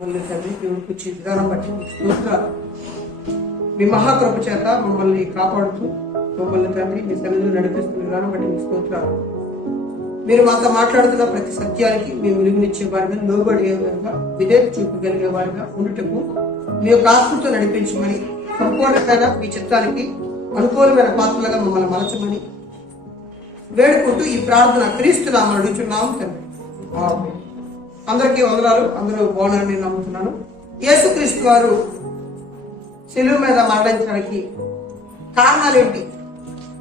తండ్రి దేవుడికి వచ్చే విధానం బట్టి స్తోత్రాలు. మీ మహాకృప చేత మమ్మల్ని కాపాడుతూ మమ్మల్ని తండ్రి మీ సన్నిధిలో నడిపిస్తున్న విధానం బట్టి మీ స్తోత్రాలు. మీరు మాతో మాట్లాడుతున్న ప్రతి సత్యానికి మేము విలువనిచ్చే వారిగా, లోబడే వారిగా, విధేయత చూపగలిగే వారిగా ఉండుటకు మీ యొక్క ఆత్మతో నడిపించమని, సంపూర్ణమైన మీ చిత్తానికి అనుకూలమైన పాత్రలుగా మమ్మల్ని మలచమని వేడుకుంటూ ఈ ప్రార్థన క్రీస్తు నామమున అడుగుచున్నాము తండ్రి. ఆమేన్. అందరికీ వందనాలు. అందరూ బాగున్నారని నమ్ముతున్నాను. యేసుక్రీస్తు వారు శిలువ మీద మరణించడానికి కారణాలు ఏంటి?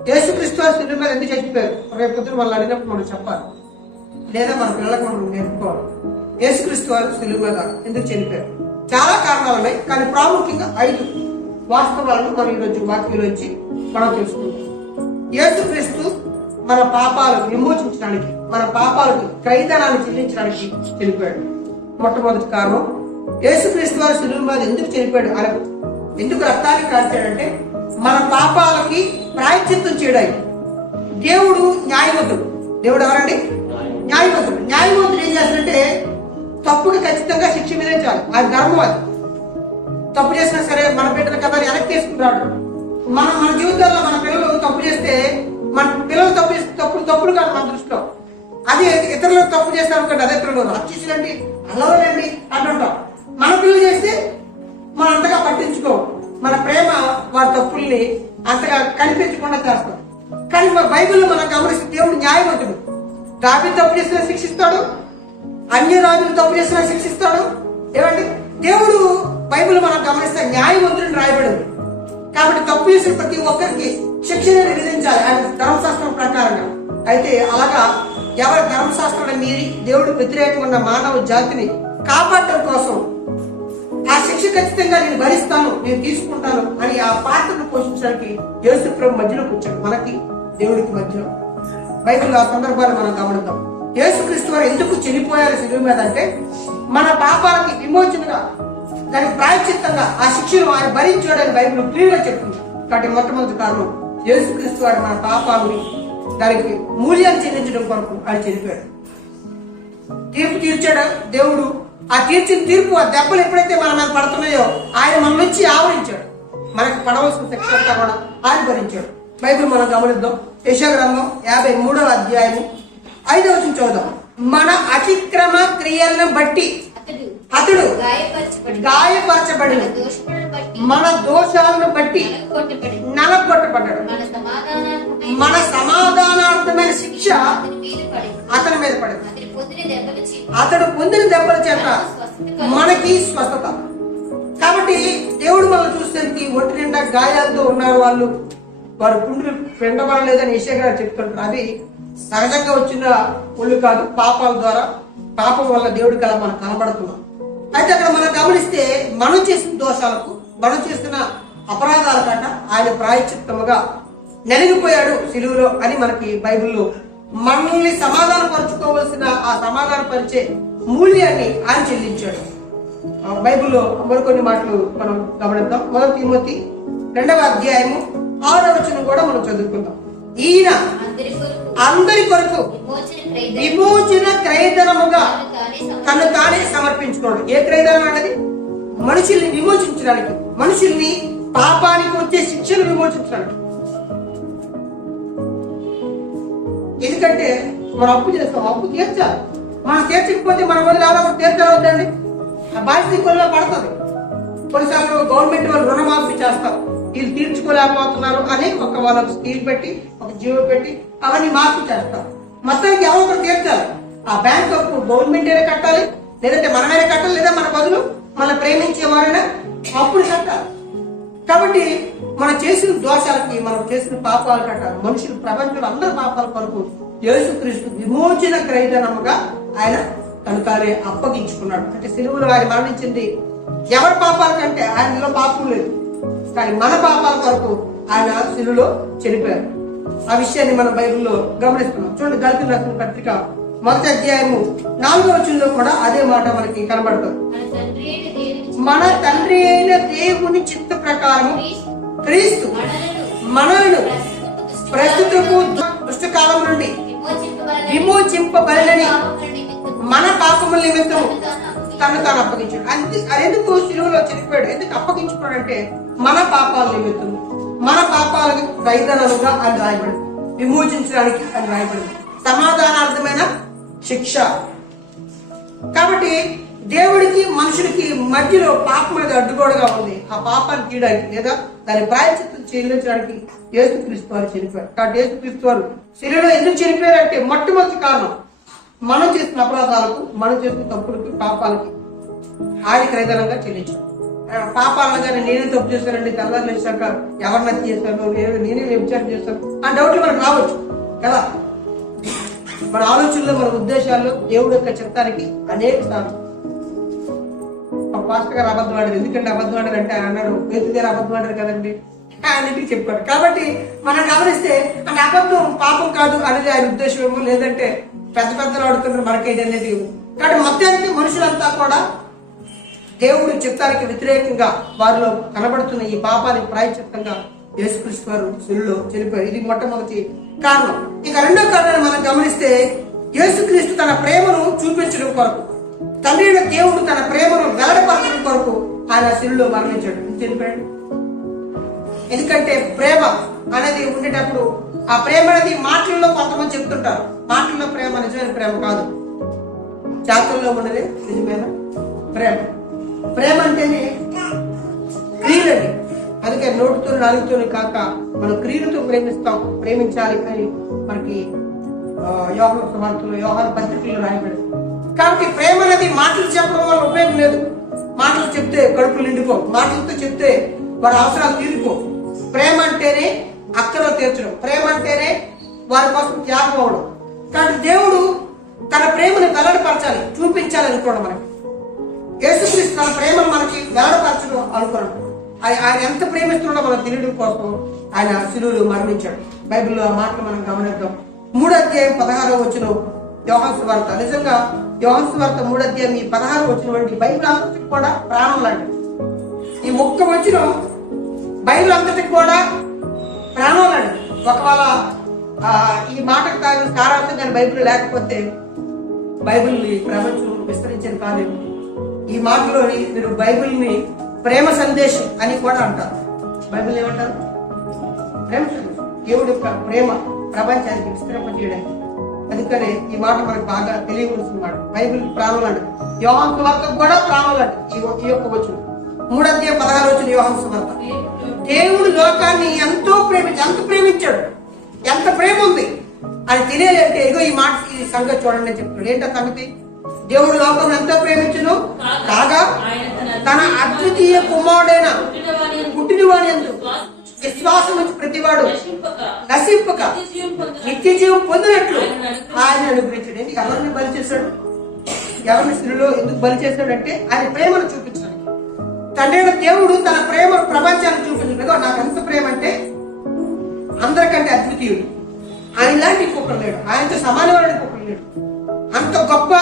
యేసుక్రీస్తు వారు శిలువ మీద ఎందుకు చచ్చిపోయారు? రేపు పొద్దున వాళ్ళు అడిగినప్పుడు మనం చెప్పాలి, లేదా మన పిల్లలకు మనం నేర్చుకోవాలి. యేసుక్రీస్తు వారు శిలువ మీద ఎందుకు చనిపోయారు? చాలా కారణాలు ఉన్నాయి, కానీ ప్రాముఖ్యంగా 5 వాస్తవాలను మనం ఈరోజు వాక్యంలోంచి మనం తెలుసుకుంటాం. యేసుక్రీస్తు మన పాపాలు విమోచించడానికి, మన పాపాలకు క్రైదనాన్ని చెల్లించడానికి చనిపోయాడు. మొట్టమొదటి కారణం, యేసుక్రీస్తు వారు శిలువ మీద ఎందుకు చనిపోయాడు, ఆయన ఎందుకు రక్తాన్ని కార్చాడంటే మన పాపాలకి ప్రాయశ్చిత్తం చేయడానికి. దేవుడు న్యాయవంతుడు. దేవుడు ఎవరండి? న్యాయవంతుడు. న్యాయవంతుడు ఏం చేస్తాడంటే తప్పుకి ఖచ్చితంగా శిక్ష విధించాలి. ఆయన ధర్మం అది. తప్పు చేసినా సరే మన బిడ్డల కదా వెనక్కి తీసుకుంటాడు. మన జీవితాల్లో మన పిల్లలు తప్పు చేస్తే, మన పిల్లలు తప్పులు కాదు మన దృష్టిలో. అది ఇతరులు తప్పు చేస్తారు అనుకోండి, అదే పిల్లలు అచ్చేసిరండి అల్లవరండి అంటుంటాం. మన పిల్లలు చేస్తే మనం అంతగా పట్టించుకోం. మన ప్రేమ వారి తప్పుల్ని అంతగా కనిపించకుండా చేస్తాం. కానీ మా బైబిల్లో మనం గమనిస్తే దేవుడు న్యాయవంతుడు. దావీదు తప్పు చేసినా శిక్షిస్తాడు, అన్య రాజులు తప్పు చేసినా శిక్షిస్తాడు. ఏమండి, దేవుడు బైబిల్ మనం గమనిస్తే న్యాయవంతుడిని రాయబడింది. కాబట్టి తప్పు చేసిన ప్రతి ఒక్కరికి శిక్షను విధించాలి ఆయన ధర్మశాస్త్రం ప్రకారంగా. అయితే అలాగా ఎవరి ధర్మశాస్త్రాన్ని మీరి దేవుడు వ్యతిరేకంగా ఉన్న మానవ జాతిని కాపాడటం కోసం ఆ శిక్ష ఖచ్చితంగా నేను భరిస్తాను, నేను తీసుకుంటాను అని ఆ పాత్రను పోషించడానికి యేసు ప్రభు మధ్యలో కూర్చోడు, మనకి దేవుడికి మధ్యలో. బైబిల్ ఆ సందర్భాన్ని మనం గమనిద్దాం. యేసుక్రీస్తు వారు ఎందుకు చనిపోయారు శిలువ మీద అంటే మన పాపాలకి విమోచనగా, దానికి ప్రాయశ్చిత్తంగా ఆ శిక్షను ఆయన భరించాడని బైబిల్ క్లియర్గా చెప్తుంది. కాబట్టి మొట్టమొదటి కారణం, యేసుక్రీస్తు వారు మన పాపాలని దానికి మూల్యాన్ని చెల్లించడం కొరకు ఆయన చనిపోయాడు. తీర్పు తీర్చాడు దేవుడు. ఆ తీర్చిన తీర్పు, ఆ దెబ్బలు ఎప్పుడైతే మన మీద పడుతున్నాయో ఆయన మన నుంచి ఆవరించాడు. మనకు పడవలసిన శిక్ష అంతా కూడా ఆయన భరించాడు. బైబిల్ మనం గమనిద్దాం. యెషయా గ్రంథం 53వ అధ్యాయము 5వ వచనం చదువుదాం. మన అతిక్రమ క్రియలను బట్టి అతడు గాయపరచబడి మన దోషాలను బట్టి నలగొట్టబడ్డాడు. మన సమాధానార్థమైన శిక్ష అతని మీద పడింది. అతడు పొందిన దెబ్బల చేత మనకి స్వస్థత. కాబట్టి దేవుడు మనం చూసేందుకు ఒంటి నిండా గాయాలతో ఉన్నారు వాళ్ళు. వారు పుండ్లు పెండబడలేదని యెషయా గారు చెప్తుంటారు. అది సహజంగా వచ్చిన ఒళ్ళు కాదు, పాపాల ద్వారా, పాపం వల్ల దేవుడికి అలా మనం కనబడుతున్నాం. అయితే అక్కడ మనం గమనిస్తే మనం చేసిన దోషాలకు, మనం చేసిన అపరాధాల కంట ఆయన ప్రాయశ్చిత్తముగా నలిగిపోయాడు శిలువలో అని మనకి బైబిల్లో. మనల్ని సమాధానపరుచుకోవాల్సిన ఆ సమాధానపరిచే మూల్యాన్ని ఆయన చెల్లించాడు. బైబిల్లో మరికొన్ని మాటలు మనం గమనిద్దాం. 1 తిమోతి 2వ అధ్యాయము 6వ వచనం కూడా మనం చదువుకుందాం. ఈయన అందరి కొరకు విమోచన క్రయధనముగా తను తానే సమర్పించుకోవడం. ఏ క్రయధనం అన్నది? మనుషుల్ని విమోచించడానికి, మనుషుల్ని పాపానికి వచ్చే శిక్షను విమోచించడానికి. ఎందుకంటే మనం అప్పు చేస్తాం, అప్పు తీర్చాలి. మనం తీర్చకపోతే మన వల్ల ఎవరో తీర్చవద్దండి, ఆ బాధ్యత కొల్లో పడుతుంది. కొన్నిసార్లు గవర్నమెంట్ వాళ్ళు రుణమాఫీ చేస్తారు, వీళ్ళు తీర్చుకోలేకపోతున్నారు అని ఒక వాళ్ళకి స్కీల్ పెట్టి, ఒక జీవో పెట్టి అవన్నీ మాఫీ చేస్తారు. మొత్తానికి ఎవరో ఒకరు తీర్చాలి. ఆ బ్యాంక్ అప్పు గవర్నమెంట్ అయినా కట్టాలి, లేదంటే మనమైనా కట్టాలి, లేదా మన బదులు మన ప్రేమించేవారైనా అప్పుడు కట్టాలి. కాబట్టి మనం చేసిన దోషాలకి, మనం చేసిన పాపాలు కట్టాలి. మనుషులు, ప్రపంచంలో అందరి పాపాల కొరకు యేసుక్రీస్తు విమోచన క్రయధనముగా ఆయన తను తానే అప్పగించుకున్నాడు. అంటే సిలువలో ఆయన మరణించింది ఎవరి పాపాల కంటే, ఆయనలో పాపం లేదు, కానీ మన పాపాల కొరకు ఆయన సిలువలో చనిపోయారు. ఆ విషయాన్ని మన బైబిల్లో గమనిస్తున్నాం. చూడండి, గలతీయులకు రాసిన పత్రిక 1వ అధ్యాయము 4వ వచనంలో కూడా అదే మాట మనకి కనబడుతుంది. మన తండ్రి అయిన దేవుని చిత్త ప్రకారం క్రీస్తు మనలను ప్రస్తుతపు దుష్టకాలం నుండి విమోచింపబడని మన పాపముల నిమిత్తము తను తాను అప్పగించాడు. అది ఎందుకు సిలువలో చనిపోయాడు, ఎందుకు అప్పగించుకోడు అంటే మన పాపాల నిమిత్తం, మన పాపాలకు దైదనలుగా ఆయన రాయబడింది, విమోచించడానికి ఆయన రాయబడింది, సమాధానార్థమైన శిక్ష. కాబట్టి దేవుడికి మనుషులకి మధ్యలో పాపం అనేది అడ్డుగోడగా ఉంది. ఆ పాపాన్ని తీయడానికి లేదా దాని ప్రాయశ్చిత్తం చెల్లించడానికి యేసుక్రీస్తు వారు చనిపోయారు. కాబట్టి యేసుక్రీస్తు వారు శరీరంలో ఎందుకు చనిపోయారంటే మొట్టమొదటి కారణం మనం చేసిన అపరాధాలకు, మనం చేసిన తప్పులకి, పాపాలకి ఆయన క్రైదనంగా చెల్లించారు. పాపాలనగానే నేనే తప్పు చేశానండి, తెల్లారు లేచాక ఎవరిని హత్య చేశాను, నేనే వ్యభిచారం చేశాను ఆ డౌట్లు మనకు రావచ్చు కదా. మన ఆలోచనలో, మన ఉద్దేశాల్లో దేవుడి యొక్క చిత్తానికి అనేక సార్లు పాస్టర్ గారు అబద్ధం ఆడారు. ఎందుకంటే అబద్ధం ఆడారు అంటే ఆయన అన్నాడు, పేతురు గారు అబద్ధం ఆడారు కదండి ఆయనకి చెప్పాడు. కాబట్టి మనం గమనిస్తే అంటే అబద్ధం పాపం కాదు అనేది ఆయన ఉద్దేశం ఏమో, లేదంటే పెద్ద పెద్దలు ఆడుతున్నారు మనకేది అనేది. కాబట్టి మొత్తానికి మనుషులంతా కూడా దేవుడి చిత్తానికి వ్యతిరేకంగా వారిలో కనబడుతున్న ఈ పాపానికి ప్రాయశ్చిత్తంగా యేసుక్రీస్తు వారు శిలువలో చనిపోయారు. ఇది మొట్టమొదటి కారణం. ఇక రెండో కారణాన్ని మనం గమనిస్తే యేసుక్రీస్తు తన ప్రేమను చూపించడం కొరకు, తండ్రి దేవుడు తన ప్రేమను వెల్లడపరచడం కొరకు ఆయన శిలువలో మరణించాడు. చనిపోయాడు. ఎందుకంటే ప్రేమ అనేది ఉండేటప్పుడు ఆ ప్రేమ అనేది మాటల్లో కొంతమంది చెప్తుంటారు, మాటల్లో ప్రేమ నిజమైన ప్రేమ కాదు, చేతుల్లో ఉన్నది నిజమైన ప్రేమ. ప్రేమ అంటేనే క్రియలండి. అందుకే నోటితో నాలుగుతో కాక మనం క్రియలతో ప్రేమించాలి అని మనకి యోహాను సువార్తలో, యోహాను పత్రికల్లో రాయబడింది. కాబట్టి ప్రేమ అనేది మాటలు చెప్పడం వల్ల ఉపయోగం లేదు. మాటలు చెప్తే కడుపులు నిండిపో, మాటలతో చెప్తే వారి అవసరాలు తీరిపో. ప్రేమ అంటేనే అక్కలో తీర్చడం, ప్రేమ అంటేనే వారి కోసం త్యాగం అవ్వడం. కాబట్టి దేవుడు తన ప్రేమను వెల్లడపరచాలి, చూపించాలి అనుకోవడం. మనకి యేసుక్రీస్తు తన ప్రేమను మనకి వెల్లడపరచడం అనుకోవడం. ఆయన ఎంత ప్రేమిస్తున్నాడో మనం తెలియడం కోసం ఆయన శిలువలో మరణించాడు. బైబిల్లో ఆ మాటలు మనం గమనిద్దాం. 3:16 యోహాను సువార్త. నిజంగా యోహాను సువార్త 3:16 బైబిల్ అంతటికి కూడా ప్రాణం లాంటిది. ఈ ఒక్క వచనం బైబిల్ అంతటికి కూడా ప్రాణం లాంటిది. ఒకవేళ ఈ మాటకు తాగిన సారాంశం కానీ బైబిల్ లేకపోతే బైబిల్ని ప్రపంచం విస్తరించేది కాలేదు. ఈ మాటలోని మీరు బైబిల్ని ప్రేమ సందేశం అని కూడా అంటారు. బైబిల్ ఏమంటారు? ప్రేమ సందేశం. దేవుడి యొక్క ప్రేమ ప్రపంచానికి విస్తరింపజేయడానికి. అందుకనే ఈ మాట మనకు బాగా తెలియవలసిన మాట. బైబిల్ ప్రాణం లాంటిది. యోహాను సువార్త కూడా ప్రాణం లాంటిది. ఈ యొక్క వచనం 3:16 యోహాను సువార్త. దేవుడు లోకాన్ని ఎంతో ప్రేమించాడు. ఎంత ప్రేమ ఉంది అని తెలియాలంటే ఇగో ఈ మాట, ఈ సంగతి చూడండి అని చెప్తున్నాడు. ఏంటో సంగతి? దేవుడు లోకం ఎంతో ప్రేమించును కాగా తన అద్వితీయ కుమారుడైన పుట్టినవాడి యందు విశ్వాసం వచ్చి ప్రతివాడు నశింపక నిత్య జీవం పొందినట్లు ఆయన అనుగ్రహించాడు. ఎందుకు ఎవరిని బలి చేశాడు? ఎవరిని స్త్రీలో ఎందుకు బలి చేశాడంటే ఆయన ప్రేమను చూపించడానికి. తండ్రి దేవుడు తన ప్రేమను ప్రపంచానికి చూపించలేదు. నాకు ఎంత ప్రేమ అంటే అందరికంటే అద్వితీయుడు, ఆయన లాంటి ఇంకొకరు లేడు, ఆయనతో సమానమైన ఇంకొకరు లేడు. అంత గొప్ప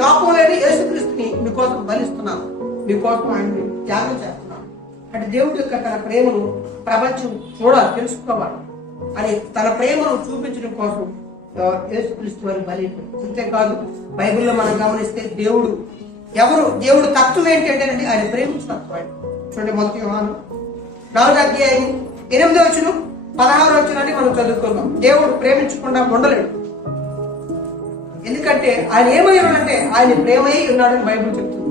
లోపం లేని యేసుక్రీస్తుని మీకోసం బలిస్తున్నాను, మీకోసం ఆయన్ని త్యాగం చేస్తున్నాను అంటే దేవుడి యొక్క తన ప్రేమను ప్రపంచం చూడాలి, తెలుసుకోవాలి అని తన ప్రేమను చూపించడం కోసం యేసుక్రీస్తు వారి బలి. అంతేకాదు బైబిల్లో మనం గమనిస్తే దేవుడు తత్వం ఏంటంటేనండి ఆయన ప్రేమించిన తత్వం. చూడండి, 1 యోహాను 4:8 16 మనం చదువుకున్నాం. దేవుడు ప్రేమించకుండా ఉండలేడు. ఎందుకంటే ఆయన ఏమై ఉన్నాడంటే ఆయన ప్రేమై ఉన్నాడని బైబిల్ చెప్తుంది.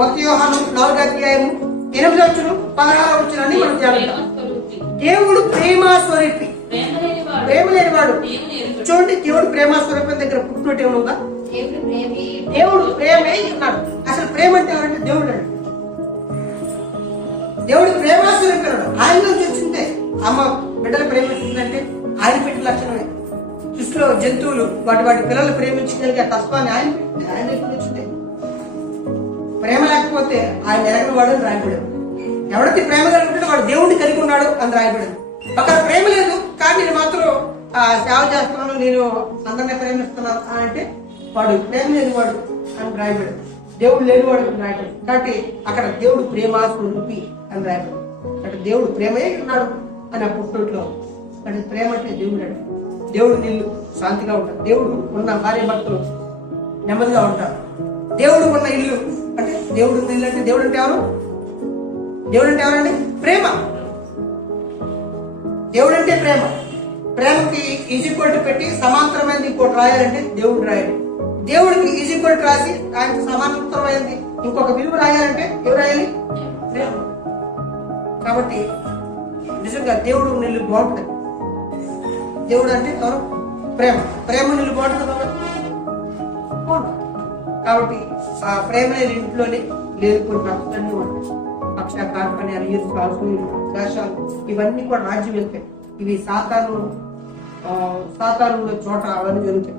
1 యోహాను 4:8 16 మనం జాగ్రత్త. దేవుడు ప్రేమ స్వరూపి, ప్రేమ లేనివాడు. చూడండి, దేవుడు ప్రేమ స్వరూపం దగ్గర పుట్టినట్టు ఏమన్నా? దేవుడు ప్రేమే ఉన్నాడు. అసలు ప్రేమ అంటే ఎవరంటే దేవుడు అండి. దేవుడు ప్రేమ స్వరూపినాడు. ఆయనలో వచ్చిందే అమ్మ బిడ్డలు ప్రేమిస్తుందంటే ఆయన పెట్టిన లక్షణమే. సృష్టిలో జంతువులు వాటి పిల్లలు ప్రేమించగలిగే తత్వాన్ని ఆయన వచ్చింది. ప్రేమ లేకపోతే ఆయన ఎరగిన వాడు అని రాయబడేది. ఎవరైతే ప్రేమ కలిగి ఉంటాడో వాడు దేవుడిని కలిగి ఉన్నాడు అని రాయబడింది. అక్కడ ప్రేమ లేదు కానీ నేను మాత్రం సేవ చేస్తున్నాను, నేను అందరినీ ప్రేమిస్తున్నాను అని అంటే వాడు ప్రేమ లేనివాడు అని రాయబడింది. దేవుడు లేనివాడు అని రాయబడింది. కాబట్టి అక్కడ దేవుడు ప్రేమ స్వరూపి అని రాయబడింది. అంటే దేవుడు ప్రేమే ఉన్నాడు అని ఆ పుట్టినట్లో. అంటే ప్రేమ అంటే దేవుడు అంటే దేవుడు నీళ్ళు శాంతిగా ఉంటారు. దేవుడు ఉన్న భార్య భర్తలు నెమ్మదిగా ఉంటారు. దేవుడు ఉన్న ఇల్లు అంటే దేవుడు నిల్లు అంటే దేవుడు అంటే ఎవరు? దేవుడు అంటే ఎవరండి? ప్రేమ. దేవుడు అంటే ప్రేమ. ప్రేమకి ఈజీక్వల్ పెట్టి సమాంతరమైనది ఇంకోటి రాయాలంటే దేవుడు రాయాలి. దేవుడికి ఈజీక్వల్ రాసి ఆయనకు సమాంతరమైనది ఇంకొక విలువ రాయాలంటే ఎవరు రాయాలి? ప్రేమ. కాబట్టి నిజంగా దేవుడు నిల్లు బాగుంటుంది. దేవుడు అంటే ఎవరు? ప్రేమ. ప్రేమ నిల్లు బాగుంటుంది కాబట్టి ఆ ప్రేమ లేని ఇంట్లోనే లేదు కొన్ని నష్టాన్ని ఉంటాయి. పక్ష కార్పణ్యాలు, ఈర్ష్యాలు, ద్వేషాలు ఇవన్నీ కూడా రాజ్యం వెళ్తాయి. ఇవి సాతాను చోట అవన్నీ జరుగుతాయి.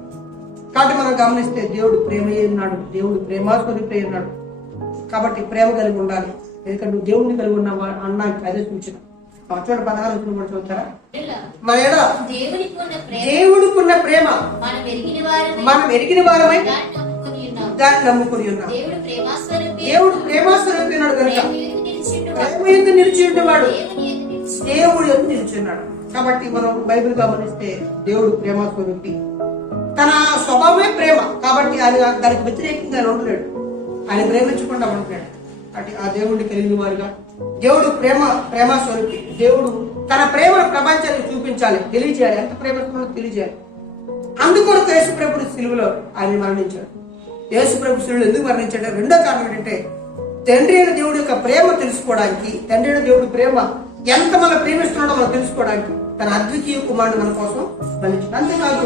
కాబట్టి మనం గమనిస్తే దేవుడు ప్రేమ ఉన్నాడు, దేవుడు ప్రేమాస్వరూపి ఉన్నాడు. కాబట్టి ప్రేమ కలిగి ఉండాలి. ఎందుకంటే నువ్వు దేవుడిని కలిగి ఉన్నావా అన్నానికి అదే సూచన. చోట 16 కూడా చదువుతారా? మన దేవుడికున్న ప్రేమ మనం ఎరిగిన వారమై దాన్ని నమ్ముకుని ఉన్నాం. దేవుడు ప్రేమాస్వరూపి ఉన్నాడు కనుక ప్రేమ యందు నిలిచి ఉండేవాడు దేవుడు యందు నిలిచి ఉన్నాడు. కాబట్టి మనం బైబిల్ గమనిస్తే దేవుడు ప్రేమాస్వరూపి. తన స్వభావమే ప్రేమ. కాబట్టి ఆయన దానికి వ్యతిరేకంగా ఆయన ఉండలేడు. ఆయన ప్రేమించకుండా ఉండలేడు. అంటే ఆ దేవుడిని కలిగిన వారుగా దేవుడు ప్రేమాస్వరూపి. దేవుడు తన ప్రేమను ప్రపంచానికి చూపించాలి, తెలియజేయాలి. ఎంత ప్రేమిస్తున్నాడో తెలియజేయాలి. అందుకొరకు యేసు ప్రభుడు సిలువలో ఆయన మరణించాడు. యేసు ప్రభు శిలువలో ఎందుకు మరణించాడు? రెండో కారణం ఏంటంటే తండ్రి అయిన దేవుడి యొక్క ప్రేమ తెలుసుకోవడానికి, తండ్రి అయిన దేవుడి ప్రేమ ఎంత మనం ప్రేమిస్తున్నాడో మనం తెలుసుకోవడానికి తన అద్వితీయ కుమారుడు మన కోసం మరణించాడు. అంతేకాదు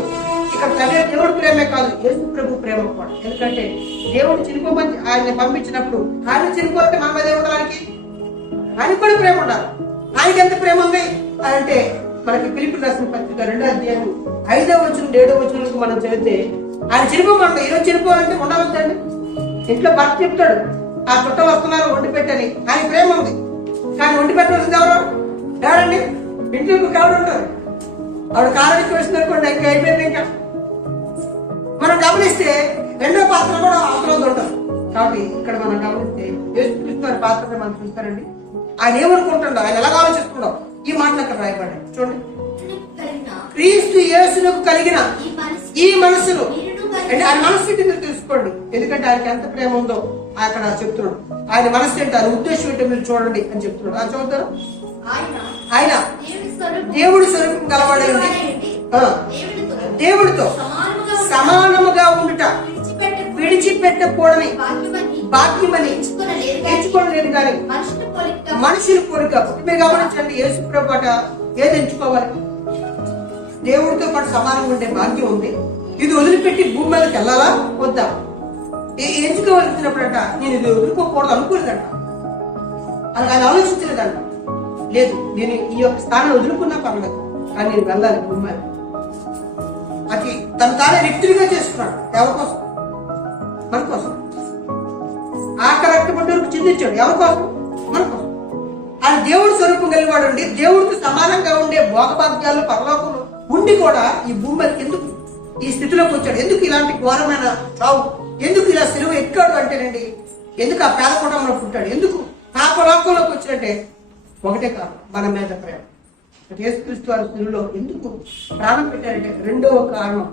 ఇక్కడ తండ్రి దేవుడి ప్రేమే కాదు, యేసు ప్రభు ప్రేమ కూడా. ఎందుకంటే దేవుడు చనిపోమని ఆయన్ని పంపించినప్పుడు ఆయన చనిపోతే మన మీద ఉండడానికి ఆయనకు కూడా ప్రేమ ఉండాలి. ఆయనకి ఎంత ప్రేమ ఉంది అంటే మనకి ఫిలిప్పీయులకు రాసిన పత్రిక 2వ అధ్యాయం 5వ వచనం 7వ వచనాలకు మనం చదివితే ఆయన చనిపోమంటాడు. ఈరోజు చనిపోవాలంటే ఉండవద్దండి. ఇంట్లో భర్త చెప్తాడు ఆ చుట్టాలు వస్తున్నారు వండి పెట్టని. ఆయన ప్రేమ ఉంది. కానీ వండి పెట్టవలసింది ఎవరు? ఎవరండి? ఇంట్లో ఎవరు ఉంటారు? ఆవిడ కారణం చూసిననుకోండి ఇంకా అయిపోయింది. ఇంకా మనం గమనిస్తే రెండో పాత్ర కూడా అవసరం ఉంటారు. కాబట్టి ఇక్కడ మనం గమనిస్తే యేసుక్రీస్తు వారి పాత్రని మనం చూస్తారండి. ఆయన ఏమనుకుంటుండో, ఆయన ఎలాగ ఆలోచిస్తుండో ఈ మాటలు అక్కడ రాయబడ్డాయి. చూడండి, క్రీస్తు యేసునకు కలిగిన ఈ మనసును అంటే ఆయన మనసు ఏంటో తెలుసుకోండి. ఎందుకంటే ఆయనకి ఎంత ప్రేమ ఉందో అక్కడ చెప్తున్నాడు. ఆయన మనసు ఏంటో, ఆయన ఉద్దేశం ఏంటో మీరు చూడండి అని చెప్తున్నాడు. అది చదువుతారు. ఆయన దేవుడి స్వరూపం కలవాడై ఉంది, దేవుడితో సమానముగా ఉండుట విడిచిపెట్టకూడని భాగ్యమని ఎంచుకోలేదు కానీ మనుషులు కోరిక. మీరు గమనించండి, యేసు ప్రభు పాట ఏది ఎంచుకోవాలి? దేవుడితో పాటు సమానంగా ఉండే భాగ్యం ఉంది. ఇది వదిలిపెట్టి భూమి మీదకి వెళ్ళాలా వద్దా? ఎంచుకోవాల్సినప్పుడంట నేను ఇది వదులుకోకూడదు అనుకోలేదంట. అది ఆయన ఆలోచించలేదంట. లేదు, నేను ఈ యొక్క స్థానం వదులుకున్నా పర్లేదు, కానీ నేను వెళ్ళాలి భూమి మీద. అది తను తానే వ్యక్తులుగా చేస్తున్నాడు. ఎవరి కోసం? మన కోసం. ఆఖరి రక్తపడ్డకు చిందించాడు. ఎవరి కోసం? మన కోసం. ఆయన దేవుడి స్వరూపం కలిగివాడు అండి. దేవుడికి సమానంగా ఉండే భోగభాగ్యాలు పరలోకంలో ఉండి కూడా ఈ భూమి మీదకి ఎందుకు ఈ స్థితిలోకి వచ్చాడు? ఎందుకు ఇలాంటి ఘోరమైన చావు? ఎందుకు ఇలా సిలువ ఎక్కాడు అంటేనండి, ఎందుకు ఆ పేద కుటుంబంలో పుట్టాడు? ఎందుకు పాపలోకంలోకి వచ్చినట్టే ఒకటే కారణం, మన మీద ప్రేమ. యేసుక్రీస్తు వారి సిలువలో ఎందుకు ప్రాణం పెట్టారంటే రెండవ కారణం,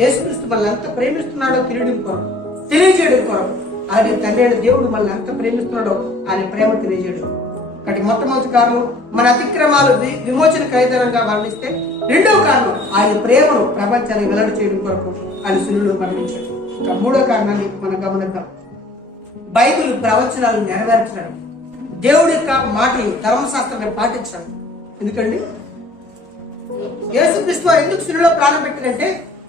యేసుక్రీస్తు మనల్ని ఎంత ప్రేమిస్తున్నాడో తెలియజేయడం కొరకు. ఆయన తండ్రి అయిన దేవుడు మనల్ని ఎంత ప్రేమిస్తున్నాడో ఆయన ప్రేమ తెలియజేయడం. కాబట్టి మొట్టమొదటి కారణం మన అతిక్రమాలు విమోచన ఖైదనంగా మరణిస్తే, రెండవ కారణం ఆయన ప్రేమను ప్రపంచాన్ని వెల్లడి చేయడం కొరకు ఆయన సిలువలో మరణించాడు. ఇంకా మూడో కారణాన్ని మనం గమనిద్దాం. బైబిల్ ప్రవచనాలు నెరవేర్చడం, దేవుడి యొక్క మాటలు ధర్మశాస్త్రాన్ని పాటించడం. ఎందుకండి యేసుక్రీస్తు వారు ఎందుకు సిలువలో ప్రాణం పెట్టారంటే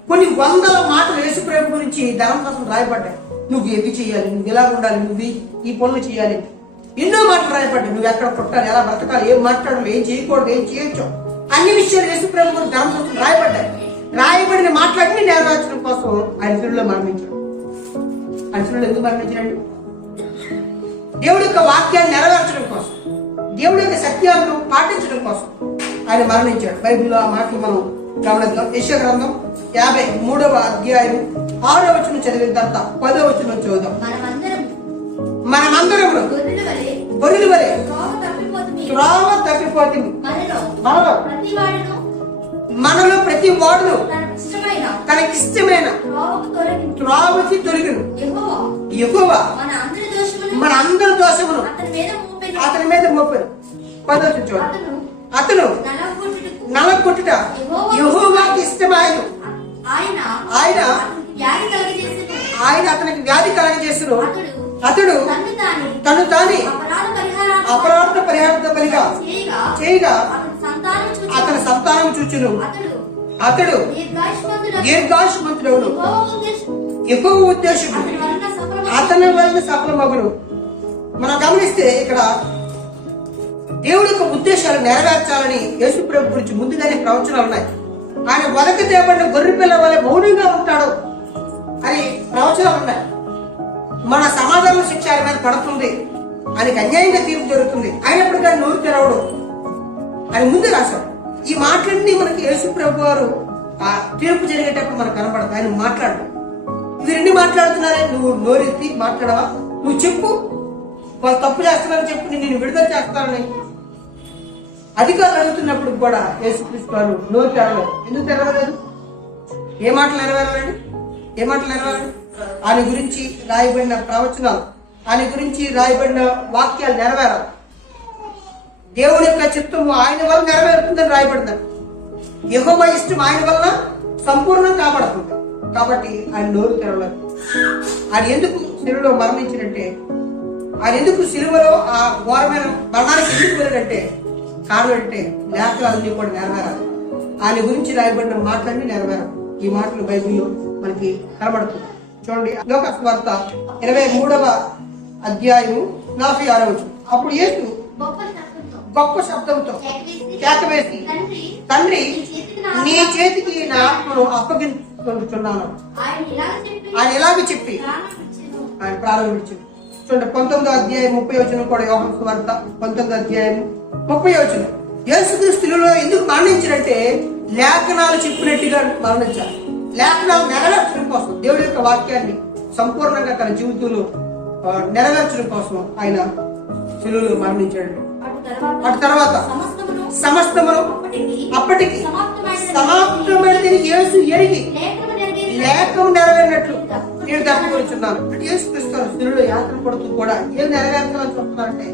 కొన్ని వందల మాటలు యేసు ప్రభు గురించి ధర్మశాస్త్రం రాయబడ్డాయి. నువ్వు ఏవి చేయాలి, నువ్వు ఎలా ఉండాలి, నువ్వు ఈ పనులు చేయాలి, ఎన్నో మాటలు రాయబడ్డాయి. నువ్వు ఎక్కడ పుట్టాలి, ఎలా బ్రతకాలి, ఏం మాట్లాడాలి, ఏం చేయకూడదు, ఏం చేయొచ్చు, అన్ని విషయాలు యేసు ప్రభు గురించి ధర్మశాస్త్రం రాయబడ్డాయి. రాయబడిన మాటలన్నీ నెరవేర్చడం కోసం ఆయన సిలువలో మరణించాడు. ఆయన సిలువలో ఎందుకు మరణించాడు? దేవుడి యొక్క వాక్యాన్ని నెరవేర్చడం కోసం, దేవుడి యొక్క సత్యాలను పాటించడం కోసం ఆయన మరణించాడు. బైబిల్లో ఆ మాటలు మనం గమనిద్దాం. యెషయా గ్రంథం 53వ అధ్యాయం 6వ వచనం చదివిన తర్వాత 10వ వచనం చదువుదాం. మనమందరం గొర్రెల వలె త్రోవ తప్పిపోతుంది, మనలో మనలో ప్రతి వాడును తనకిష్టమైన త్రోవకి తొలగిను. యెహోవా యెహోవా మన అందరి దోషమును అతని మీద మోపెను. 10వ చూడండి. అతను నలగొట్టుట యెహోవాకి ఇష్టమైన ఆయన అతనికి వ్యాధి కలగజేసును. అతడు తను తాని అపరాధ పరిహార బలిగా చేయగా అతని సంతానం చూచును. అతడు దీర్ఘాయుష్మంతుడవును. ఎక్కువ ఉద్దేశం అతని వలన సఫలమగును. మనం గమనిస్తే ఇక్కడ దేవుడి యొక్క ఉద్దేశాలు నెరవేర్చాలని యేసు ప్రభు గురించి ముందుగానే ప్రవచనాలు ఉన్నాయి. ఆయన వదకి తేబడిన గొర్రె పిల్ల వలె మౌనంగా ఉంటాడు అని ప్రవచనాలు ఉన్నాయి. మన సమాధానం శిక్ష ఆయన మీద పడుతుంది, ఆయనకి అన్యాయంగా తీర్పు జరుగుతుంది, అయినప్పుడు కానీ నోరు తెరవడు అని ముందు రాశాడు. ఈ మాటలన్నీ మనకి యేసు ప్రభు వారు ఆ తీర్పు జరిగేటప్పుడు మనకు కనబడదు. ఆయన మాట్లాడు, ఇవి రెండు మాట్లాడుతున్నారే, నువ్వు నోరెత్తి మాట్లాడవా, నువ్వు చెప్పు, వాళ్ళు తప్పు చేస్తున్నారని చెప్పు, నేను విడుదల చేస్తానని అధికారులు అడుగుతున్నప్పుడు కూడా యేసుక్రీస్తు వారు నోరు తెరవలేదు. ఎందుకు తెరవలేదు? ఏ మాటలు నెరవేరాలండి? ఏ మాటలు నెరవేరాలి? ఆయన గురించి రాయబడిన ప్రవచనాలు, ఆయన గురించి రాయబడిన వాక్యాలు నెరవేరాలి. దేవుని యొక్క చిత్తము ఆయన వల్ల నెరవేరుతుందని రాయబడింది. యెహోవా ఇష్టం ఆయన వల్ల సంపూర్ణం కాబడుతుంది. కాబట్టి ఆయన నోరు తెరవలేదు. ఆయన ఎందుకు సిలువలో మరణించినంటే, ఆయన ఎందుకు సిలువలో ఆ ఘోరమైన మరణానికి ఎందుకు వెళ్ళాడంటే, కారణం అంటే లేఖనాలన్నీ కూడా నెరవేరాలి. ఆయన గురించి రాయబడిన మాటలన్నీ నెరవేరాలి. ఈ మాటలు బైబిల్లో మనకి కనబడుతుంది. చూడండి, లోక సువార్త 23వ అధ్యాయము 46వ వచనం. అప్పుడు యేసు గొప్ప శబ్దంతో కేకవేసి, తండ్రి నీ చేతికి నా ఆత్మను అప్పగించుకుంటున్నాను ఆయన ఎలాగ చెప్పి ఆయన ప్రారంభించింది. చూడండి, 19వ అధ్యాయం 30వ వచనం కూడా యోహాను సువార్త 19వ అధ్యాయం 30వ వచనం. యేసుక్రీస్తులో ఎందుకు మరణించారంటే లేఖనాలు చెప్పినట్టుగా మరణించారు. లేఖనాలు నెరవేర్చడం కోసం, దేవుడి యొక్క వాక్యాన్ని సంపూర్ణంగా తన జీవితంలో నెరవేర్చడం కోసం ఆయన శిలువలో మరణించాడు. అటు తర్వాత సమస్తమును అప్పటికి సమాప్తమైనది యేసు ఎరిగి లేఖనం నెరవేరినట్లు నేను తప్పుకొచ్చున్నాను. అంటే యేసుక్రీస్తు శిలువలో యాత్ర పడుతూ కూడా ఏం నెరవేర్చాలని చెప్తున్నారంటే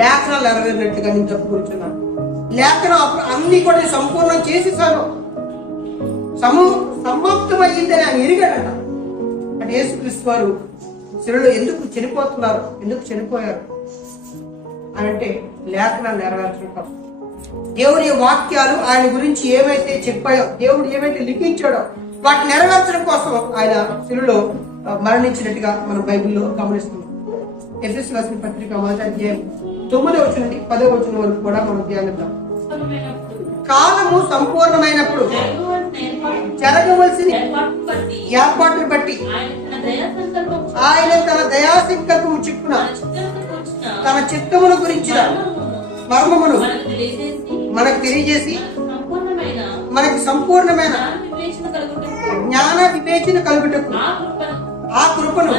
లేఖనాలు నెరవేరినట్లుగా నేను తప్పుకొచ్చున్నాను. లేఖనం అన్ని కూడా సంపూర్ణం చేసేసాను, సమాప్తమయ్యిందని ఆయన ఎరిగాడట. అంటే యేసుక్రీస్తు వారు శిలువలో ఎందుకు చనిపోతున్నారు, ఎందుకు చనిపోయారు అని అంటే లేఖనాలు నెరవేర్చడం కోసం. దేవుని వాక్యాలు ఆయన గురించి ఏమైతే చెప్పాయో, దేవుడు ఏమైతే లిఖించాడో వాటిని నెరవేర్చడం కోసం ఆయన శిలువలో మరణించినట్టుగా మనం బైబిల్లో గమనిస్తున్నాం. ఎఫెసీయులకు రాసిన పత్రిక 1వ అధ్యాయం 9వ వచనం నుండి 10వ వచనం వరకు కూడా మనం ధ్యానిద్దాం. కాలము సంపూర్ణమైనప్పుడు జరగవలసిన ఏర్పాటును బట్టి ఆయన తన దయా సంకల్పము చిక్కున తన చిత్తమును గురించిన మర్మమును మనకు తెలియజేసి మనకి సంపూర్ణమైన జ్ఞాన వివేచన కలుగుటకు ఆ కృపను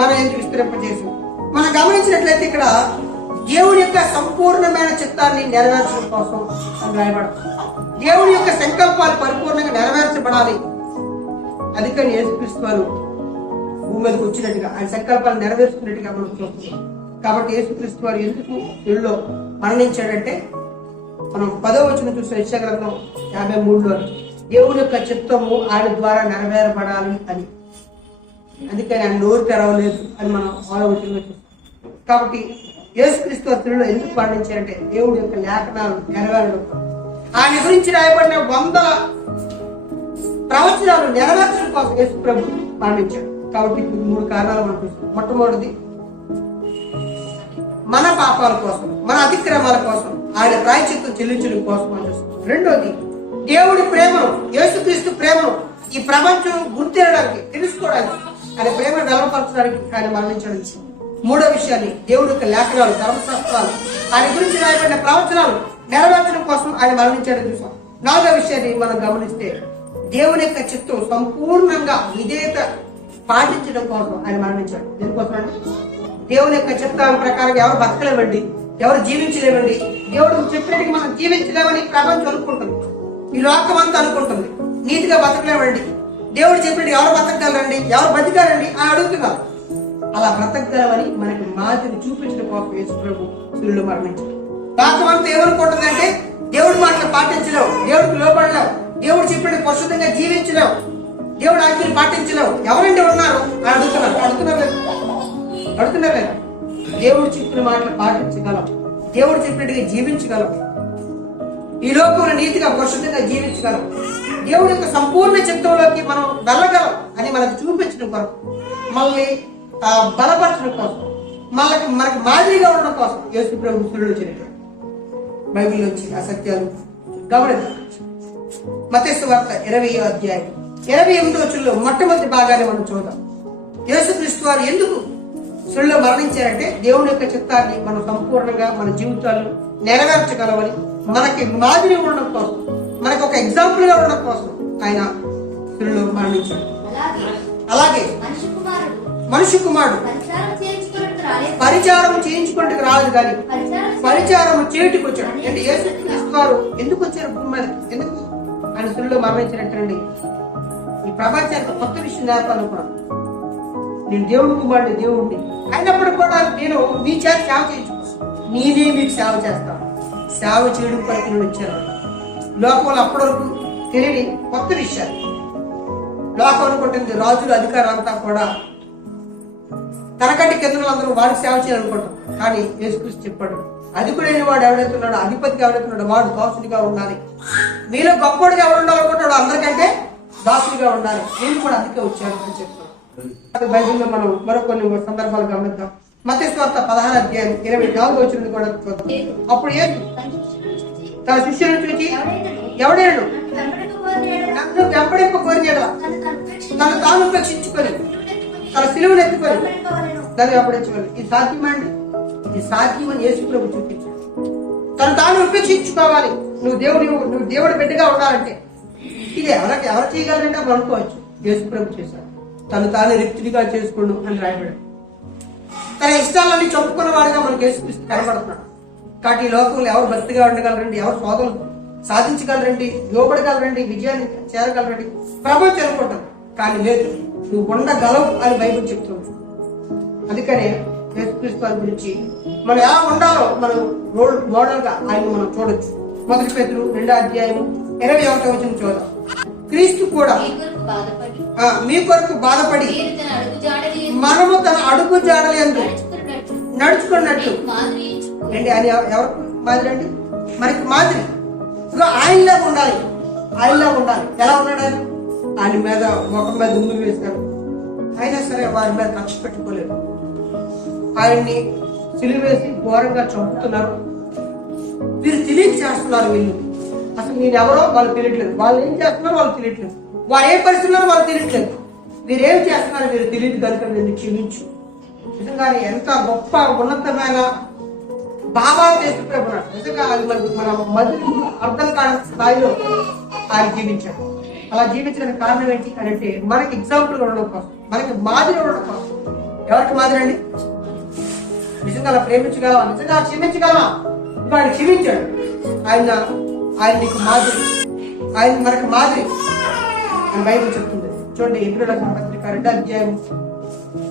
మన ఎందుకు విస్తరింపజేసి. మనం గమనించినట్లయితే ఇక్కడ దేవుడి యొక్క సంపూర్ణమైన చిత్తాన్ని నెరవేర్చడం కోసం రాయబడుతుంది. దేవుడి యొక్క సంకల్పాలు పరిపూర్ణంగా నెరవేర్చబడాలి. అందుకని యేసుక్రీస్తు వారు భూమి మీదకి వచ్చినట్టుగా ఆయన సంకల్పాలు నెరవేర్చుకున్నట్టుగా మనం చూస్తున్నాం. కాబట్టి యేసుక్రీస్తు వారు ఎందుకు శిలువలో మరణించాడంటే, మనం 10వ వచనం చూసిన యెషయా గ్రంథం 53లో దేవుడి యొక్క చిత్తము ఆయన ద్వారా నెరవేరబడాలి అని. అందుకని ఆయన నోరు తెరవలేదు అని మనం 6వ వచనంలో చూస్తాం. కాబట్టి యేసుక్రీస్తు వారు శిలువలో ఎందుకు మరణించారంటే దేవుడి యొక్క లేఖనాలు నెరవేరడం, ఆయన గురించి రాయబడిన 100 ప్రవచనాలు నెరవేర్చడం కోసం యేసు ప్రభు మరణించాడు. కాబట్టి ఇప్పుడు 3 కారణాలు మనం చూస్తాం. మొట్టమొదటిది మన పాపాల కోసం, మన అతిక్రమాల కోసం ఆయన ప్రాయశ్చిత్తం చెల్లించడం కోసం అని చూస్తాం. రెండోది దేవుడి ప్రేమను, యేసుక్రీస్తు ప్రేమను ఈ ప్రపంచం గుర్తిరడానికి, తెలుసుకోవడానికి, ఆయన ప్రేమను వెల్లపరచడానికి ఆయన మరణించడానికి. మూడో విషయాన్ని దేవుడి యొక్క లేఖనాలు, ధర్మశాస్త్రాలు, ఆయన గురించి రాయబడిన ప్రవచనాలు నెరవేర్చడం కోసం ఆయన మరణించాడని చూసాం. నాలుగో విషయాన్ని మనం గమనిస్తే దేవుని యొక్క చిత్తం సంపూర్ణంగా విధేయత పాటించడం కోసం ఆయన మరణించాడు. దీనికోసం అంటే దేవుని యొక్క చిత్తం ప్రకారం ఎవరు బతకలేవండి, ఎవరు జీవించలేవండి, దేవుడు చెప్పినట్టుగా మనం జీవించలేమని ప్రపంచం అనుకుంటుంది. ఈ లోకం అంతా అనుకుంటుంది నీతిగా బతకలేమండి, దేవుడు చెప్పినట్టు ఎవరు బతకగలరండి, ఎవరు బతకాలండి అని అడుగుతున్నారు. అలా బ్రతకగలమని మనకి మాదిరి చూపించిన కోసం యేసు ప్రభు శిలువలో మరణించారు. లోకం అంతా ఏమనుకుంటుందంటే దేవుడి మాటలు పాటించలేవు, దేవుడికి లోపడలేవు, దేవుడు చెప్పినట్టు పరిశుద్ధంగా జీవించలేవు, దేవుడు ఆజ్ఞలు పాటించలేవు, ఎవరండి ఉన్నారు అని అడుగుతున్నారు. దేవుడు చెప్పిన మాటలు పాటించగలం, దేవుడు చెప్పినట్టుగా జీవించగలం, ఈ లోకంలో నీతిగా పరిశుద్ధంగా జీవించగలం, దేవుడి యొక్క సంపూర్ణ చిత్తంలోకి మనం వెళ్ళగలం అని మనకు చూపించడం కొరకు, మనల్ని బలపరచడం కోసం, మనకి మాదిరిగా ఉండడం కోసం యేసు ప్రభు శిలువలో చనిపోయాడు. బైబిల్ వచ్చి ఆ సత్యాలు గమనిద్దాం. మత్తయి సువార్త 20వ అధ్యాయం 28వ వచనంలో మొట్టమొదటి భాగాన్ని మనం చూద్దాం. యేసుక్రీస్తు వారు ఎందుకు శిలువలో మరణించారంటే దేవుని యొక్క చిత్తాన్ని మనం సంపూర్ణంగా మన జీవితాల్లో నెరవేర్చగలమని, మనకి మాదిరి ఉండడం కోసం, మనకి ఒక ఎగ్జాంపుల్ గా ఉండడం కోసం ఆయన శిలువలో మరణించాడు. అలాగే మనిషి కుమారుడు పరిచారం చేయించుకుంటూ రాలేదు కానీ పరిచారం చేయుటకు వచ్చాడు. అంటే యేసుక్రీస్తు వారు ఎందుకు వచ్చారు భూమి మీద, ఎందుకు ఆయన శిలువలో మరణించినట్టండి? ఈ ప్రపంచానికి కొత్త విషయం నేర్పాలనుకున్నాను. నేను దేవుడి కుమారుడు, దేవుడిని అయినప్పుడు కూడా నేను మీ చేత సేవ చేయించుకోను, నేనే మీకు సేవ చేస్తాను. సేవ చేయడం కొరకు నేను వచ్చాను. లోకంలో అప్పటి వరకు తెలియని కొత్త విషయాలు. లోకం అనుకుంటుంది రాజుల అధికారం అంతా కూడా తనకంటే కింద అందరూ వాడికి సేవ చేయాలనుకుంటాం. కానీ యేసుక్రీస్తు చెప్పాడు, అధికుడైన వాడు ఎవడైతున్నాడు, అధిపతిగా ఎవడైతున్నాడు వాడు దాసుడిగా ఉండాలి. మీలో గొప్పవాడిగా ఎవరు ఉండాలనుకుంటాడు, అందరికంటే దాసుడిగా ఉండాలి. నేను కూడా అందుకే వచ్చాను అని చెప్తాను. బైబిల్లో మనం మరో కొన్ని సందర్భాలు గమనిద్దాం. మత్తయి సువార్త 16వ అధ్యాయం 24వ వచనం కూడా చూద్దాం. అప్పుడు యేసు తన శిష్యులను చూచి ఎవడేడు నన్ను వెంబడింప కోరిన తను తాను ఉపేక్షించుకొని తన సిలువను ఎత్తుకొని దాన్ని వెంబడించుకోవాలి. ఇది సాధ్యమండి, ఇది సాధ్యమని యేసు ప్రభు చూపించాడు. తను తాను ఉపేక్షించుకోవాలి. నువ్వు దేవుడి బిడ్డగా ఉండాలంటే ఇది ఎవరు చేయగలరంటే మనం అనుకోవచ్చు. యేసు ప్రభు చేశాడు. తను తాను రిక్తుడిగా చేసుకోండు అని రాయబడి తన ఇష్టాలన్నీ చంపుకున్న వాడిగా మనకు యేసుక్రీస్తు కనబడుతున్నాడు. కాబట్టి ఈ లోకంలో ఎవరు భక్తిగా ఉండగలరండి, ఎవరు సోదరులు సాధించగలరండి, లోపడగలరండి, విజయాన్ని చేరగలరండి ప్రపంచం అనుకుంటారు. కానీ లేదు, నువ్వు ఉండగలవు అని బైబిల్ చెప్తుంది. అందుకనే యేసుక్రీస్తు వారి గురించి మనం ఎలా ఉండాలో మనం రోల్ మోడల్ గా ఆయన మనం చూడొచ్చు. 1 పేతురు 2వ అధ్యాయం 21వ వచనం చూద్దాం. క్రీస్తు కూడా మీ కొరకు బాధపడి మనము తన అడుగు జాడలందు నడుచుకున్నట్టు అండి. ఆయన ఎవరికి మాదిరి అండి? మనకి మాదిరి. ఆయనలాగా ఉండాలి, ఆయనలాగా ఉండాలి. ఎలా ఉన్నాడు ఆయన? ఆయన మీద ముఖం మీద ఉమ్ములు వేశారు, అయినా సరే వారి మీద కక్ష పెట్టుకోలేదు. ఆయన్ని సిలువేసి ఘోరంగా చంపుతున్నారు. వీరు తెలియక చేస్తున్నారు. వీళ్ళు అసలు నేను ఎవరో వాళ్ళు తెలియట్లేదు, వాళ్ళు ఏం చేస్తున్నారో వాళ్ళు తెలియట్లేదు, వారు ఏ పరిస్థితుల్లో వాళ్ళు తెలియట్లేదు. వీరేం చేస్తున్నారు వీరు తెలియదు కనుక నేను క్షమించు. నిజంగానే ఎంత గొప్ప ఉన్నతమైన భావాలు తీసుకున్నాడు. నిజంగా అది మన మధురి అర్థం కాని స్థాయిలో ఆయన జీవించాడు. అలా జీవించడానికి కారణం ఏంటి అని అంటే మనకి ఎగ్జాంపుల్ ఉండడం కోసం, మనకి మాదిరి ఉండడం కోసం. ఎవరికి మాదిరి అండి? నిజంగా అలా ప్రేమించగలవా, నిజంగా క్షమించగలవా? ఆయన క్షమించాడు. ఆయన నీకు మాదిరి, ఆయన మనకు మాదిరి అని బైబిల్ చెప్తుంది. చూడండి హెబ్రీయుల పత్రిక 2వ అధ్యాయం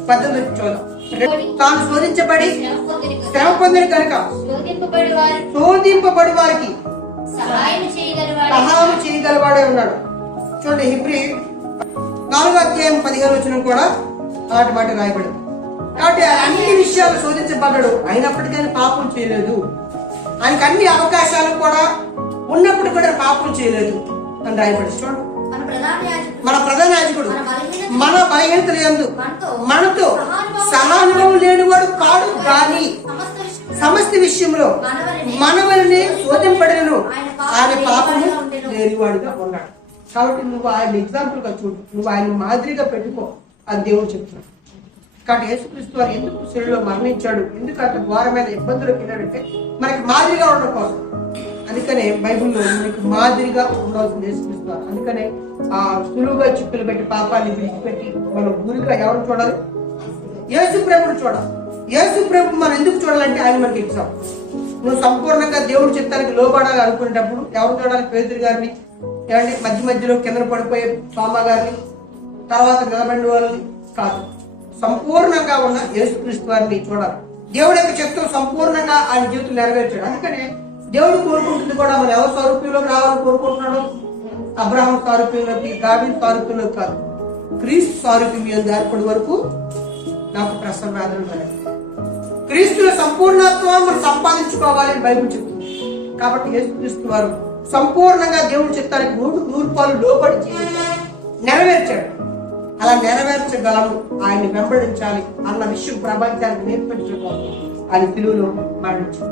18 చూద్దాం. తాను శోధించబడి శ్రమ పొందిన కనుక శోధింపబడి వారికి సహాయం చేయగలవాడే ఉన్నాడు. చూడండి హెబ్రీ 4వ అధ్యాయం 15వ వచనం కూడా అలాంటి మాట రాయబడింది. కాబట్టి అన్ని విషయాలు శోధించబడ్డాడు, అయినప్పటికీ ఆయన పాపం చేయలేదు. ఆయనకు అన్ని అవకాశాలు కూడా ఉన్నప్పుడు కూడా పాపం చేయలేదు అని రాయబడి. చూడండి మన ప్రధాన యాజకుడు మన బలహీనతల యందు మనతో సహానుభవం లేనివాడు కాడు కానీ సమస్త విషయంలో మనవల్ని శోధింపడను ఆయన పాపము లేనివాడుగా ఉన్నాడు. కాబట్టి నువ్వు ఆయన ఎగ్జాంపుల్ గా చూడు, నువ్వు ఆయన మాదిరిగా పెట్టుకో అని దేవుడు చెప్తున్నాడు. కాబట్టి యేసుక్రీస్తు వారు ఎందుకు శిలువలో మరణించాడు, ఎందుకు అంత ఘోరమైన ఇబ్బందులకు వెళ్ళాడంటే మనకి మాదిరిగా ఉండడం కోసం. అందుకనే బైబిల్లో మనకి మాదిరిగా ఉండాల్సింది యేసుక్రీస్తు వారు. అందుకనే ఆ సులువుగా చిక్కులు పెట్టి పాపాన్ని విడిచిపెట్టి మనం గురిగా ఎవరు చూడాలి? యేసు ప్రభుని చూడాలి. యేసు ప్రభు మనం ఎందుకు చూడాలంటే ఆయన మనకి ఎగ్జాంపుల్. నువ్వు సంపూర్ణంగా దేవుడు చిత్తానికి లోబడాలి అనుకునేటప్పుడు ఎవరు చూడాలి? పేతురు గారిని, ఏమంటే మధ్య మధ్యలో కింద పడిపోయే స్వామి గారిని, తర్వాత నిలబడిన వాళ్ళని కాదు, సంపూర్ణంగా ఉన్న యేసుక్రీస్తు వారిని చూడాలి. దేవుడి యొక్క చిత్తం సంపూర్ణంగా ఆయన జీవితం నెరవేర్చాడు. అందుకనే దేవుడు కోరుకుంటుంది కూడా మనం ఎవరి స్వరూపంలోకి రావాలని కోరుకుంటున్నాడు? అబ్రహాం స్వరూపంలోకి, దావీదు స్వరూపంలోకి కాదు, క్రీస్తు స్వరూపం ఏర్పడి వరకు నాకు ప్రసన్న వేదన కలిగింది. క్రీస్తుల సంపూర్ణత్వం మనం సంపాదించుకోవాలి అని బైబిల్ చెప్తుంది. కాబట్టి యేసుక్రీస్తు వారు సంపూర్ణంగా దేవుడి చిత్తానికి 100% లోబడి జీవించాడు, నెరవేర్చాడు. అలా నెరవేర్చగలము, ఆయన్ని వెంబడించాలి అన్న విషయం ప్రపంచానికి నేర్పించడం కోసం ఆయన పిలువలో మరణించాడు.